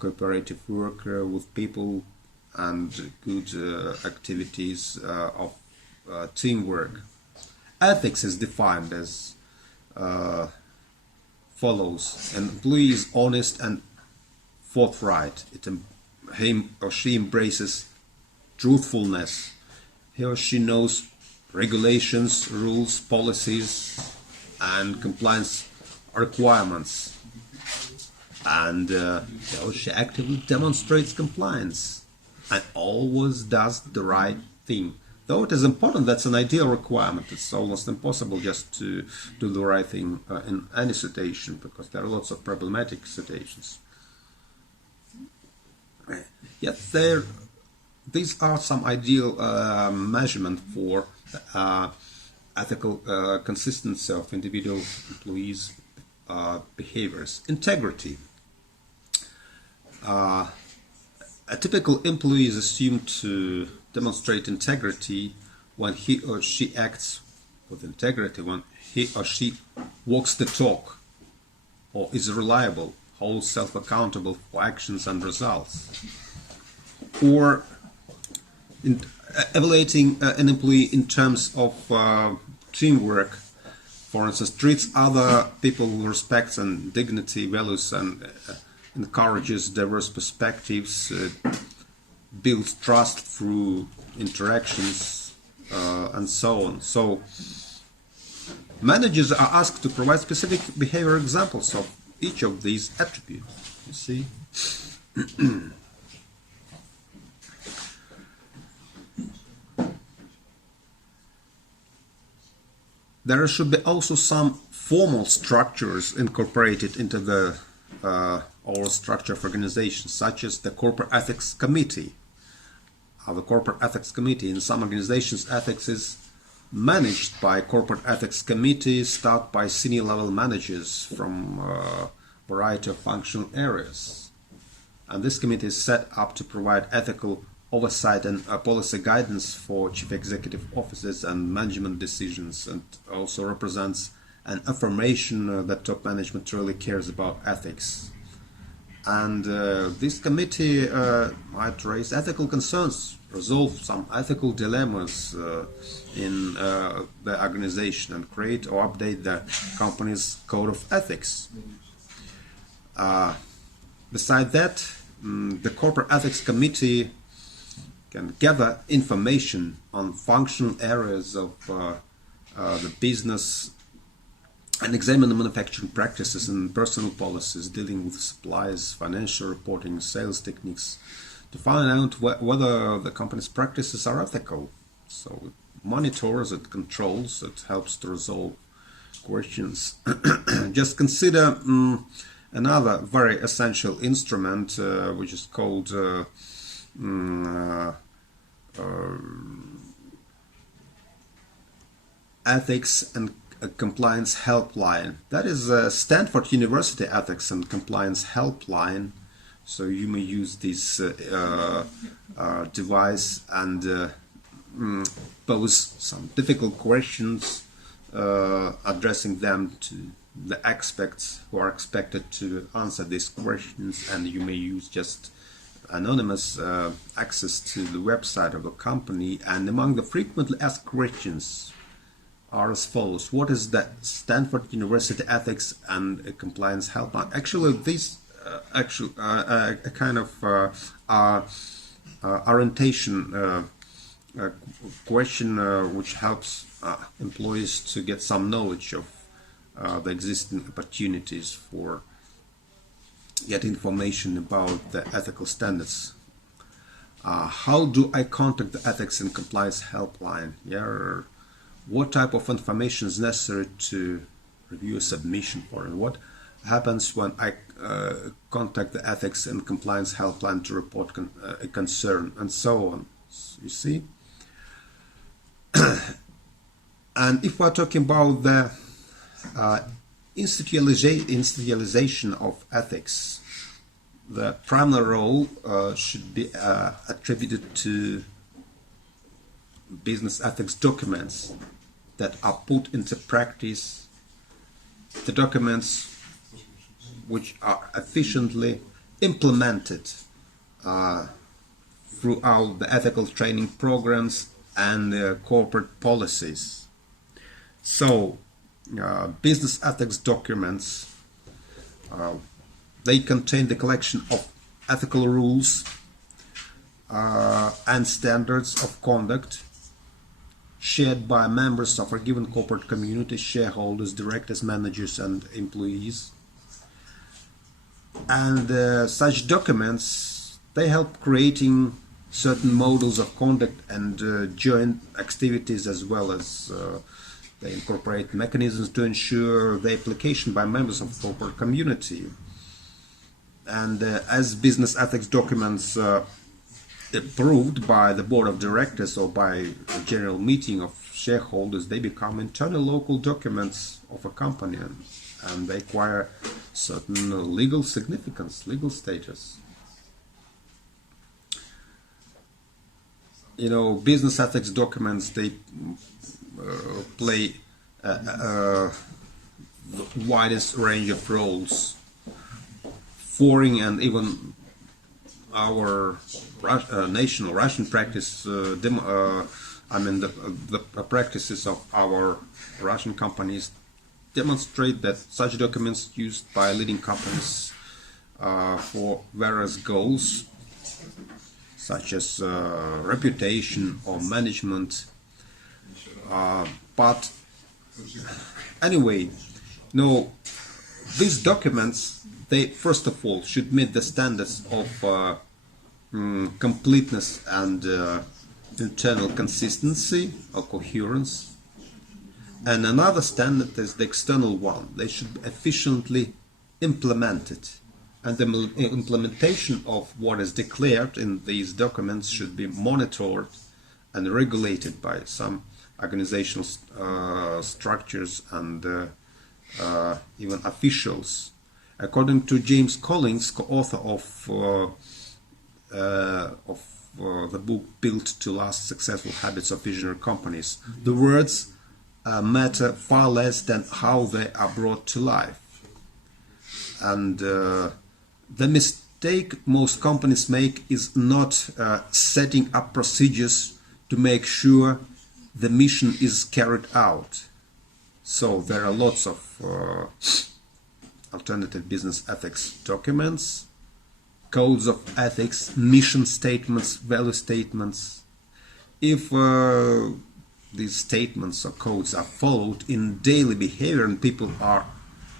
cooperative work with people, and good activities of teamwork. Ethics is defined as follows: an employee is honest and forthright. Him or she embraces truthfulness. He or she knows regulations, rules, policies, and compliance requirements, and he or she actively demonstrates compliance and always does the right thing. Though it is important, that's an ideal requirement. It's almost impossible just to do the right thing in any situation, because there are lots of problematic situations. Yet these are some ideal measurement for ethical consistency of individual employees' behaviors. Integrity. A typical employee is assumed to demonstrate integrity when he or she acts with integrity, when he or she walks the talk, or is reliable, holds self-accountable for actions and results. Or evaluating an employee in terms of teamwork, for instance, treats other people with respect and dignity, values, and encourages diverse perspectives, builds trust through interactions, and so on. So managers are asked to provide specific behavior examples of each of these attributes, you see. there should be also some formal structures incorporated into the overall structure of organizations, such as the Corporate Ethics Committee. The Corporate Ethics Committee. In some organizations, ethics is managed by Corporate Ethics Committee, staffed by senior level managers from a variety of functional areas. And this committee is set up to provide ethical oversight and policy guidance for chief executive officers and management decisions, and also represents an affirmation that top management really cares about ethics. And this committee might raise ethical concerns, resolve some ethical dilemmas in the organization, and create or update the company's code of ethics. Beside that, the Corporate Ethics Committee can gather information on functional areas of the business and examine the manufacturing practices and personal policies dealing with supplies, financial reporting, sales techniques, to find out whether the company's practices are ethical. So it monitors, it controls, it helps to resolve questions. Just consider another very essential instrument, which is called Ethics and Compliance Helpline. That is Stanford University Ethics and Compliance Helpline. So you may use this device and pose some difficult questions, addressing them to the experts who are expected to answer these questions, and you may use just anonymous access to the website of the company. And among the frequently asked questions are as follows: what is the Stanford University Ethics and Compliance Helpline? Actually, these a kind of orientation question which helps employees to get some knowledge of the existing opportunities for get information about the ethical standards. How do I contact the Ethics and Compliance Helpline? Yeah, what type of information is necessary to review a submission for, and what happens when I contact the Ethics and Compliance Helpline to report a concern, and so on. You see? And if we're talking about the institutionalization of ethics, the primary role should be attributed to business ethics documents that are put into practice, the documents which are efficiently implemented throughout the ethical training programs and corporate policies. So business ethics documents, they contain the collection of ethical rules and standards of conduct shared by members of a given corporate community, shareholders, directors, managers, and employees. And such documents, they help creating certain models of conduct and joint activities, as well as they incorporate mechanisms to ensure the application by members of the corporate community. And as business ethics documents approved by the board of directors or by a general meeting of shareholders, they become internal local documents of a company, and they acquire certain legal significance, legal status. You know, business ethics documents, they play the widest range of roles. Foreign and even our national Russian practice, the practices of our Russian companies demonstrate that such documents used by leading companies for various goals, such as reputation or management. But anyway, no, these documents, they first of all should meet the standards of completeness and internal consistency or coherence. And another standard is the external one. They should be efficiently implemented. And the implementation of what is declared in these documents should be monitored and regulated by some organizational structures and even officials. According to James Collins, co-author of the book Built to Last: Successful Habits of Visionary Companies, the words matter far less than how they are brought to life. And the mistake most companies make is not setting up procedures to make sure the mission is carried out. So there are lots of alternative business ethics documents, codes of ethics, mission statements, value statements. If these statements or codes are followed in daily behavior and people are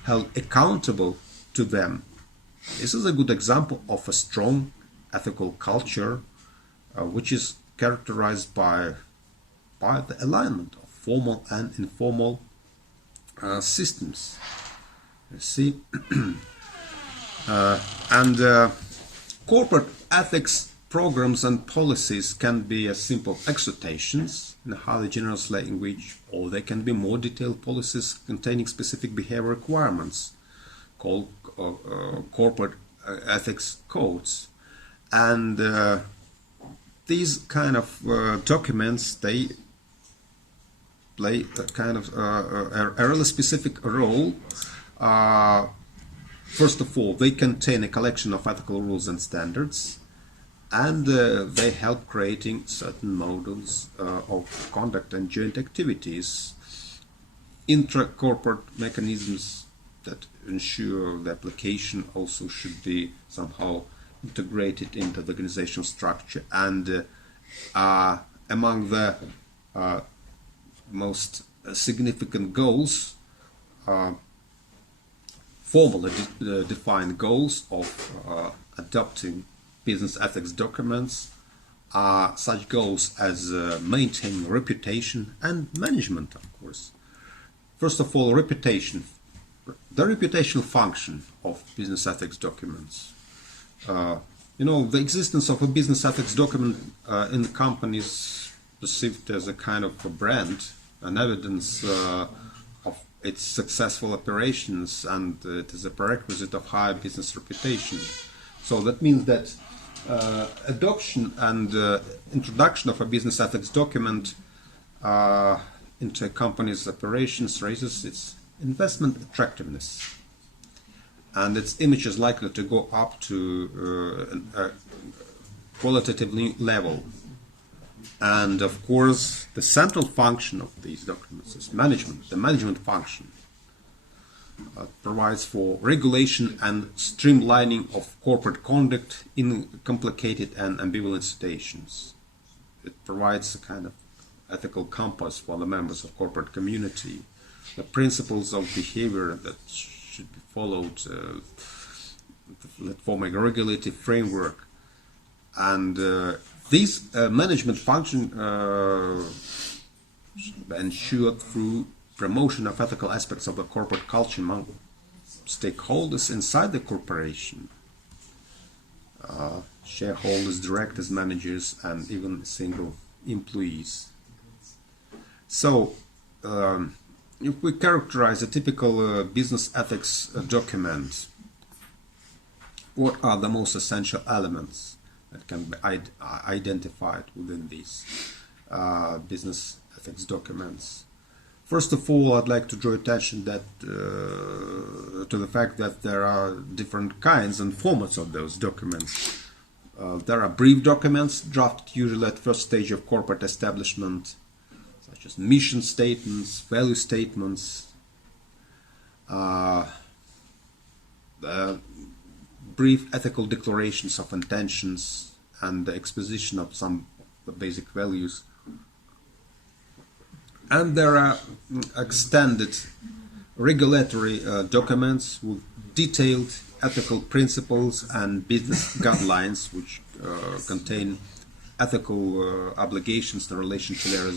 held accountable to them, this is a good example of a strong ethical culture which is characterized by the alignment of formal and informal systems. You see, and corporate ethics programs and policies can be as simple exhortations in a highly generous language, or they can be more detailed policies containing specific behavior requirements called corporate ethics codes. And these kind of documents, they play a kind of a really specific role. First of all, they contain a collection of ethical rules and standards, and they help creating certain models of conduct and joint activities, intra-corporate mechanisms that ensure the application also should be somehow integrated into the organizational structure. And among the most significant goals, formally defined goals of adopting business ethics documents are such goals as maintaining reputation and management, of course. First of all, reputation. The reputational function of business ethics documents. The existence of a business ethics document in the company is perceived as a kind of a brand, an evidence of its successful operations, and it is a prerequisite of high business reputation. So that means that adoption and introduction of a business ethics document into a company's operations raises its investment attractiveness, and its image is likely to go up to a qualitative level. And of course, the central function of these documents is management. The management function provides for regulation and streamlining of corporate conduct in complicated and ambivalent situations. It provides a kind of ethical compass for the members of corporate community, the principles of behavior that should be followed, that form a regulative framework. And this management function should be ensured through promotion of ethical aspects of the corporate culture among stakeholders inside the corporation, shareholders, directors, managers, and even single employees. So, if we characterize a typical business ethics document, what are the most essential elements that can be identified within these business ethics documents? First of all, I'd like to draw attention to the fact that there are different kinds and formats of those documents. There are brief documents drafted usually at first stage of corporate establishment, such as mission statements, value statements, brief ethical declarations of intentions, and the exposition of some of the basic values. And there are extended regulatory documents with detailed ethical principles and business guidelines, which contain ethical obligations in relation to their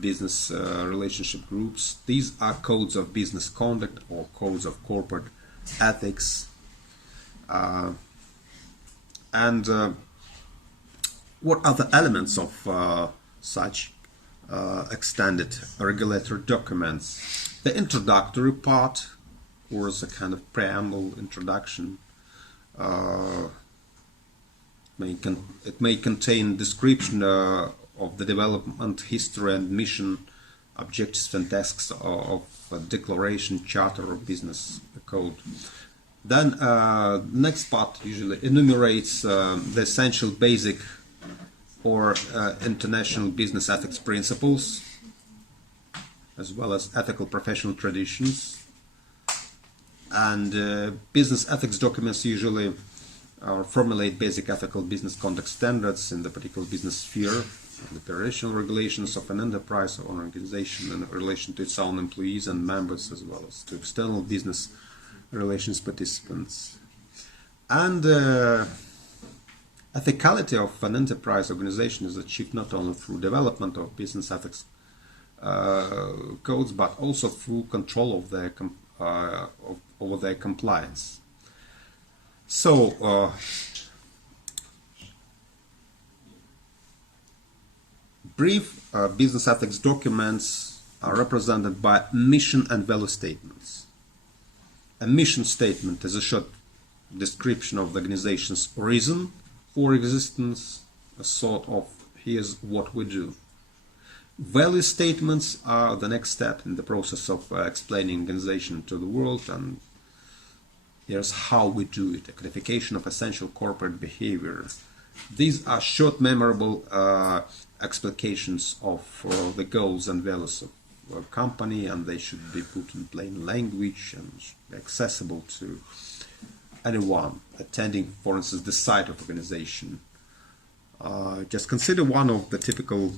business relationship groups. These are codes of business conduct or codes of corporate ethics. And what are the elements of such extended regulatory documents? The introductory part, or as a kind of preamble introduction, it may contain description of the development, history and mission, objectives and tasks of a declaration, charter or business code. Then next part usually enumerates the essential basic or international business ethics principles, as well as ethical professional traditions. And business ethics documents usually formulate basic ethical business conduct standards in the particular business sphere, the operational regulations of an enterprise or organization in relation to its own employees and members, as well as to external business relations participants. And ethicality of an enterprise organization is achieved not only through development of business ethics codes, but also through control of their over their compliance. So, brief business ethics documents are represented by mission and value statements. A mission statement is a short description of the organization's reason for existence, a sort of here's what we do. Value statements are the next step in the process of explaining organization to the world, and here's how we do it, a codification of essential corporate behavior. These are short, memorable explications of the goals and values of a company, and they should be put in plain language and be accessible to anyone attending, for instance, the site of organization. Just consider one of the typical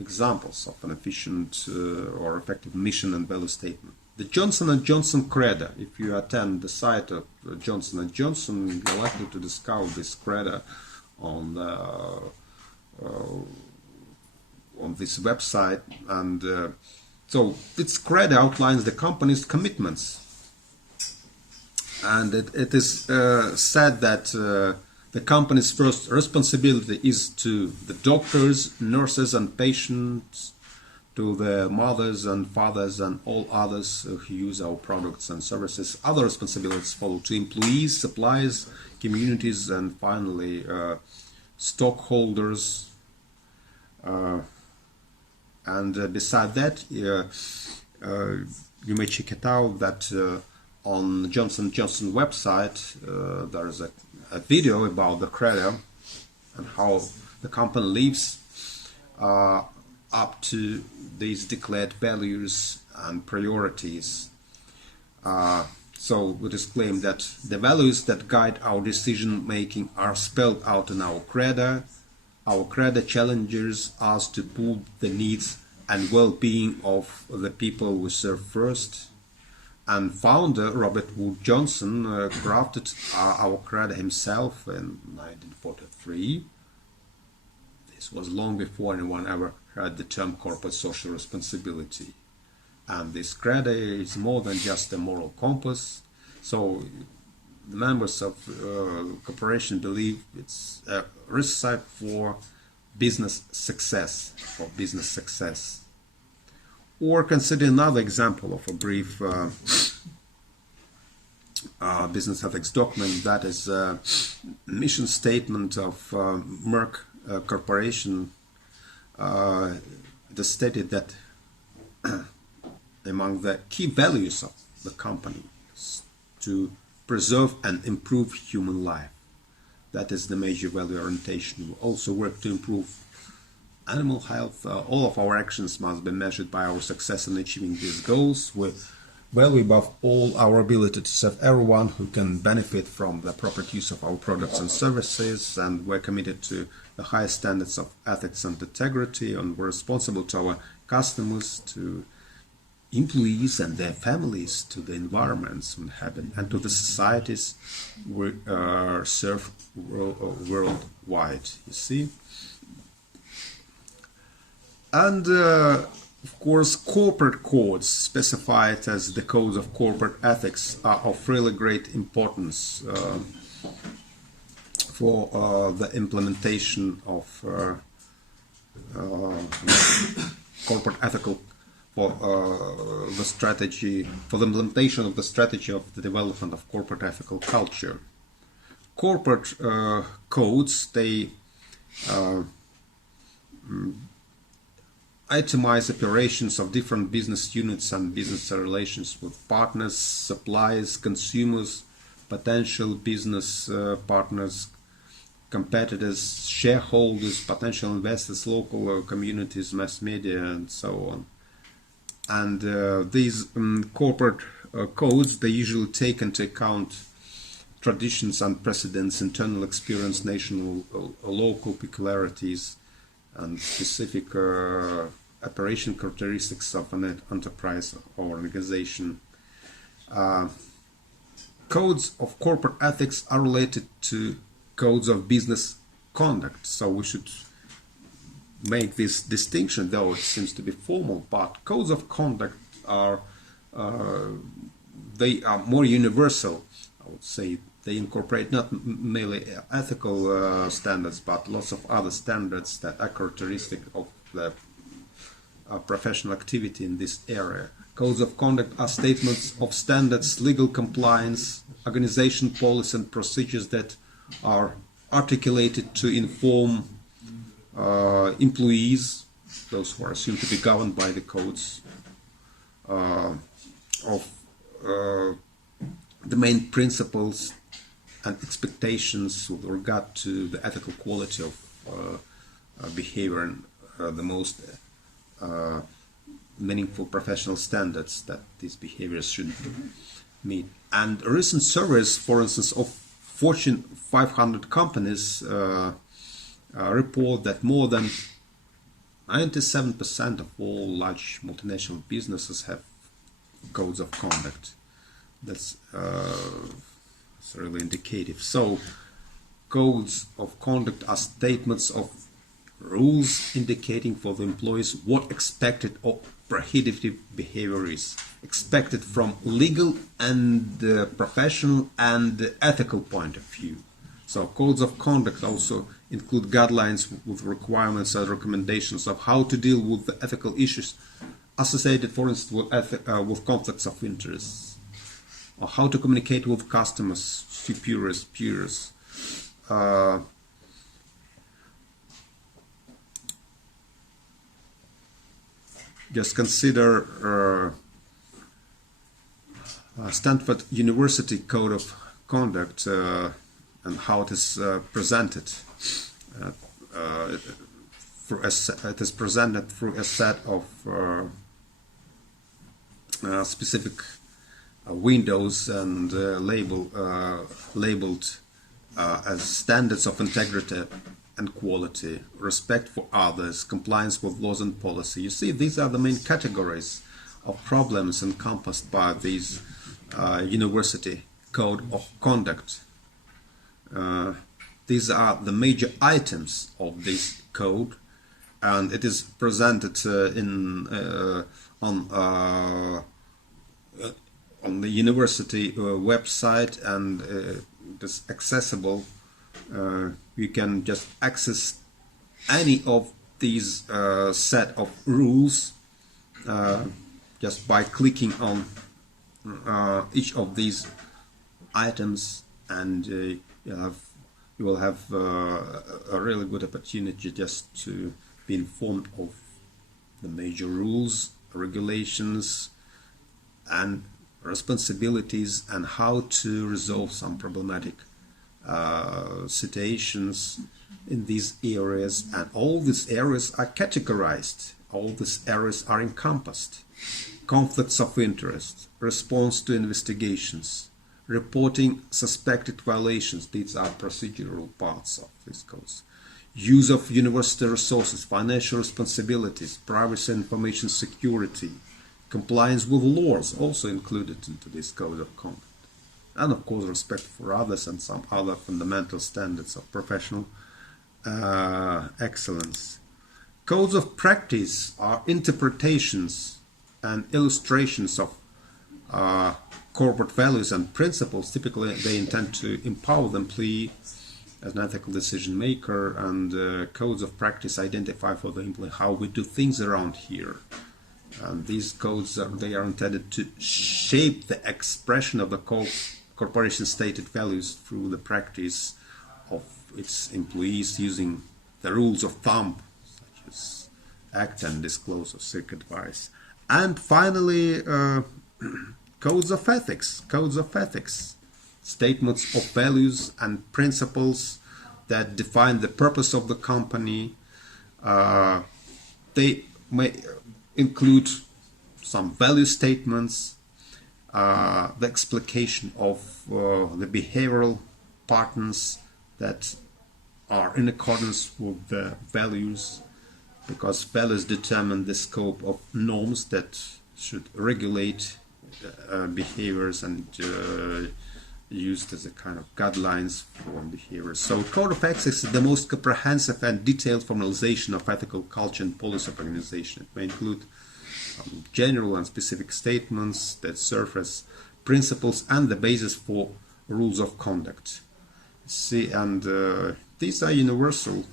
examples of an efficient or effective mission and value statement. The Johnson & Johnson Credo. If you attend the site of Johnson & Johnson, you're likely to discover this credo on this website. And so its credo outlines the company's commitments. And it is said that the company's first responsibility is to the doctors, nurses and patients, to the mothers and fathers and all others who use our products and services. Other responsibilities follow to employees, suppliers, communities, and finally stockholders. And beside that, you may check it out that on Johnson & Johnson website there is a video about the credo and how the company lives up to these declared values and priorities. So it is claimed that the values that guide our decision making are spelled out in our credo. Our credo challenges us to put the needs and well-being of the people we serve first. And founder Robert Wood Johnson crafted our credo himself in 1943. This was long before anyone ever heard the term corporate social responsibility. And this credo is more than just a moral compass. So the members of the corporation believe it's a recipe for business success. Or consider another example of a brief business ethics document, that is a mission statement of Merck Corporation. It is stated that among the key values of the company is to preserve and improve human life. That is the major value orientation. We also work to improve animal health. All of our actions must be measured by our success in achieving these goals. We value above all our ability to serve everyone who can benefit from the proper use of our products and services, and we're committed to the highest standards of ethics and integrity, and we're responsible to our customers, to employees and their families, to the environments we inhabit, and to the societies we serve worldwide, you see. And Of course, corporate codes, specified as the codes of corporate ethics, are of really great importance for the implementation of corporate ethical, for the strategy, for the implementation of the strategy of the development of corporate ethical culture. Corporate codes, they itemize operations of different business units and business relations with partners, suppliers, consumers, potential business partners, competitors, shareholders, potential investors, local communities, mass media, and so on. And these corporate codes, they usually take into account traditions and precedents, internal experience, national or local peculiarities, and specific operation characteristics of an enterprise or organization. Codes of corporate ethics are related to codes of business conduct, so we should make this distinction, though it seems to be formal. But codes of conduct are they are more universal, I would say. They incorporate not merely ethical standards, but lots of other standards that are characteristic of the professional activity in this area. Codes of conduct are statements of standards, legal compliance, organization policy and procedures that are articulated to inform employees, those who are assumed to be governed by the codes, of the main principles and expectations with regard to the ethical quality of behavior and the most meaningful professional standards that these behaviors should meet. And recent surveys, for instance, of Fortune 500 companies report that more than 97% of all large multinational businesses have codes of conduct. That's really indicative. So, codes of conduct are statements of rules indicating for the employees what expected or prohibited behavior is expected from legal and professional and ethical point of view. So codes of conduct also include guidelines with requirements and recommendations of how to deal with the ethical issues associated, for instance, with conflicts of interest, or how to communicate with customers, superiors, peers. Just consider Stanford University Code of Conduct and how it is presented. It is presented through a set of specific windows and labeled as standards of integrity and quality, respect for others, compliance with laws and policy. You see, these are the main categories of problems encompassed by these university code of conduct. These are the major items of this code, and it is presented on the university website, and it is accessible. You can just access any of these set of rules just by clicking on each of these items, and you will have a really good opportunity just to be informed of the major rules, regulations, and responsibilities, and how to resolve some problematic situations in these areas. And all these areas are categorized, all these areas are encompassed: conflicts of interest, response to investigations, reporting suspected violations, these are procedural parts of these codes, use of university resources, financial responsibilities, privacy and information security, compliance with laws also included into this code of conduct, and of course respect for others and some other fundamental standards of professional excellence. Codes of practice are interpretations and illustrations of corporate values and principles. Typically, they intend to empower the employee as an ethical decision maker, and codes of practice identify for the employee how we do things around here. And these codes they are intended to shape the expression of the corporation's stated values through the practice of its employees using the rules of thumb, such as act and disclose or seek advice. And finally, codes of ethics. Codes of ethics, statements of values and principles that define the purpose of the company. They may include some value statements, the explication of the behavioral patterns that are in accordance with the values, because values determine the scope of norms that should regulate behaviors and used as a kind of guidelines for behavior. So code of ethics is the most comprehensive and detailed formalization of ethical culture and policy of organization. It may include general and specific statements that serve as principles and the basis for rules of conduct. See, and these are universal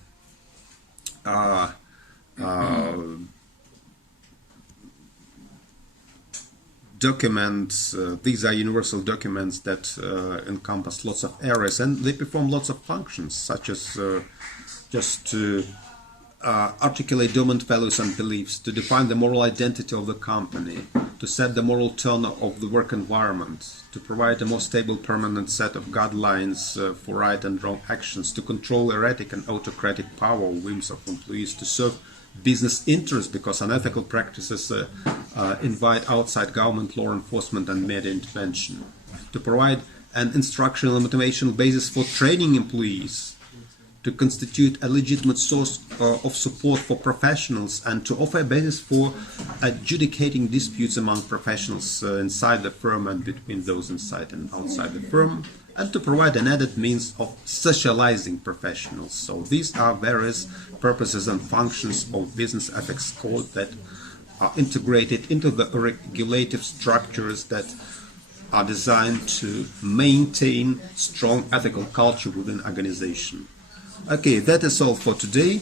documents. These are universal documents that encompass lots of areas, and they perform lots of functions, such as just to articulate dominant values and beliefs, to define the moral identity of the company, to set the moral tone of the work environment, to provide a more stable, permanent set of guidelines for right and wrong actions, to control erratic and autocratic power or whims of employees, to serve business interests, because unethical practices invite outside government law enforcement and media intervention, to provide an instructional and motivational basis for training employees, to constitute a legitimate source of support for professionals, and to offer a basis for adjudicating disputes among professionals inside the firm and between those inside and outside the firm, and to provide an added means of socializing professionals. So these are various purposes and functions of business ethics code that are integrated into the regulative structures that are designed to maintain strong ethical culture within organization. Okay, that is all for today.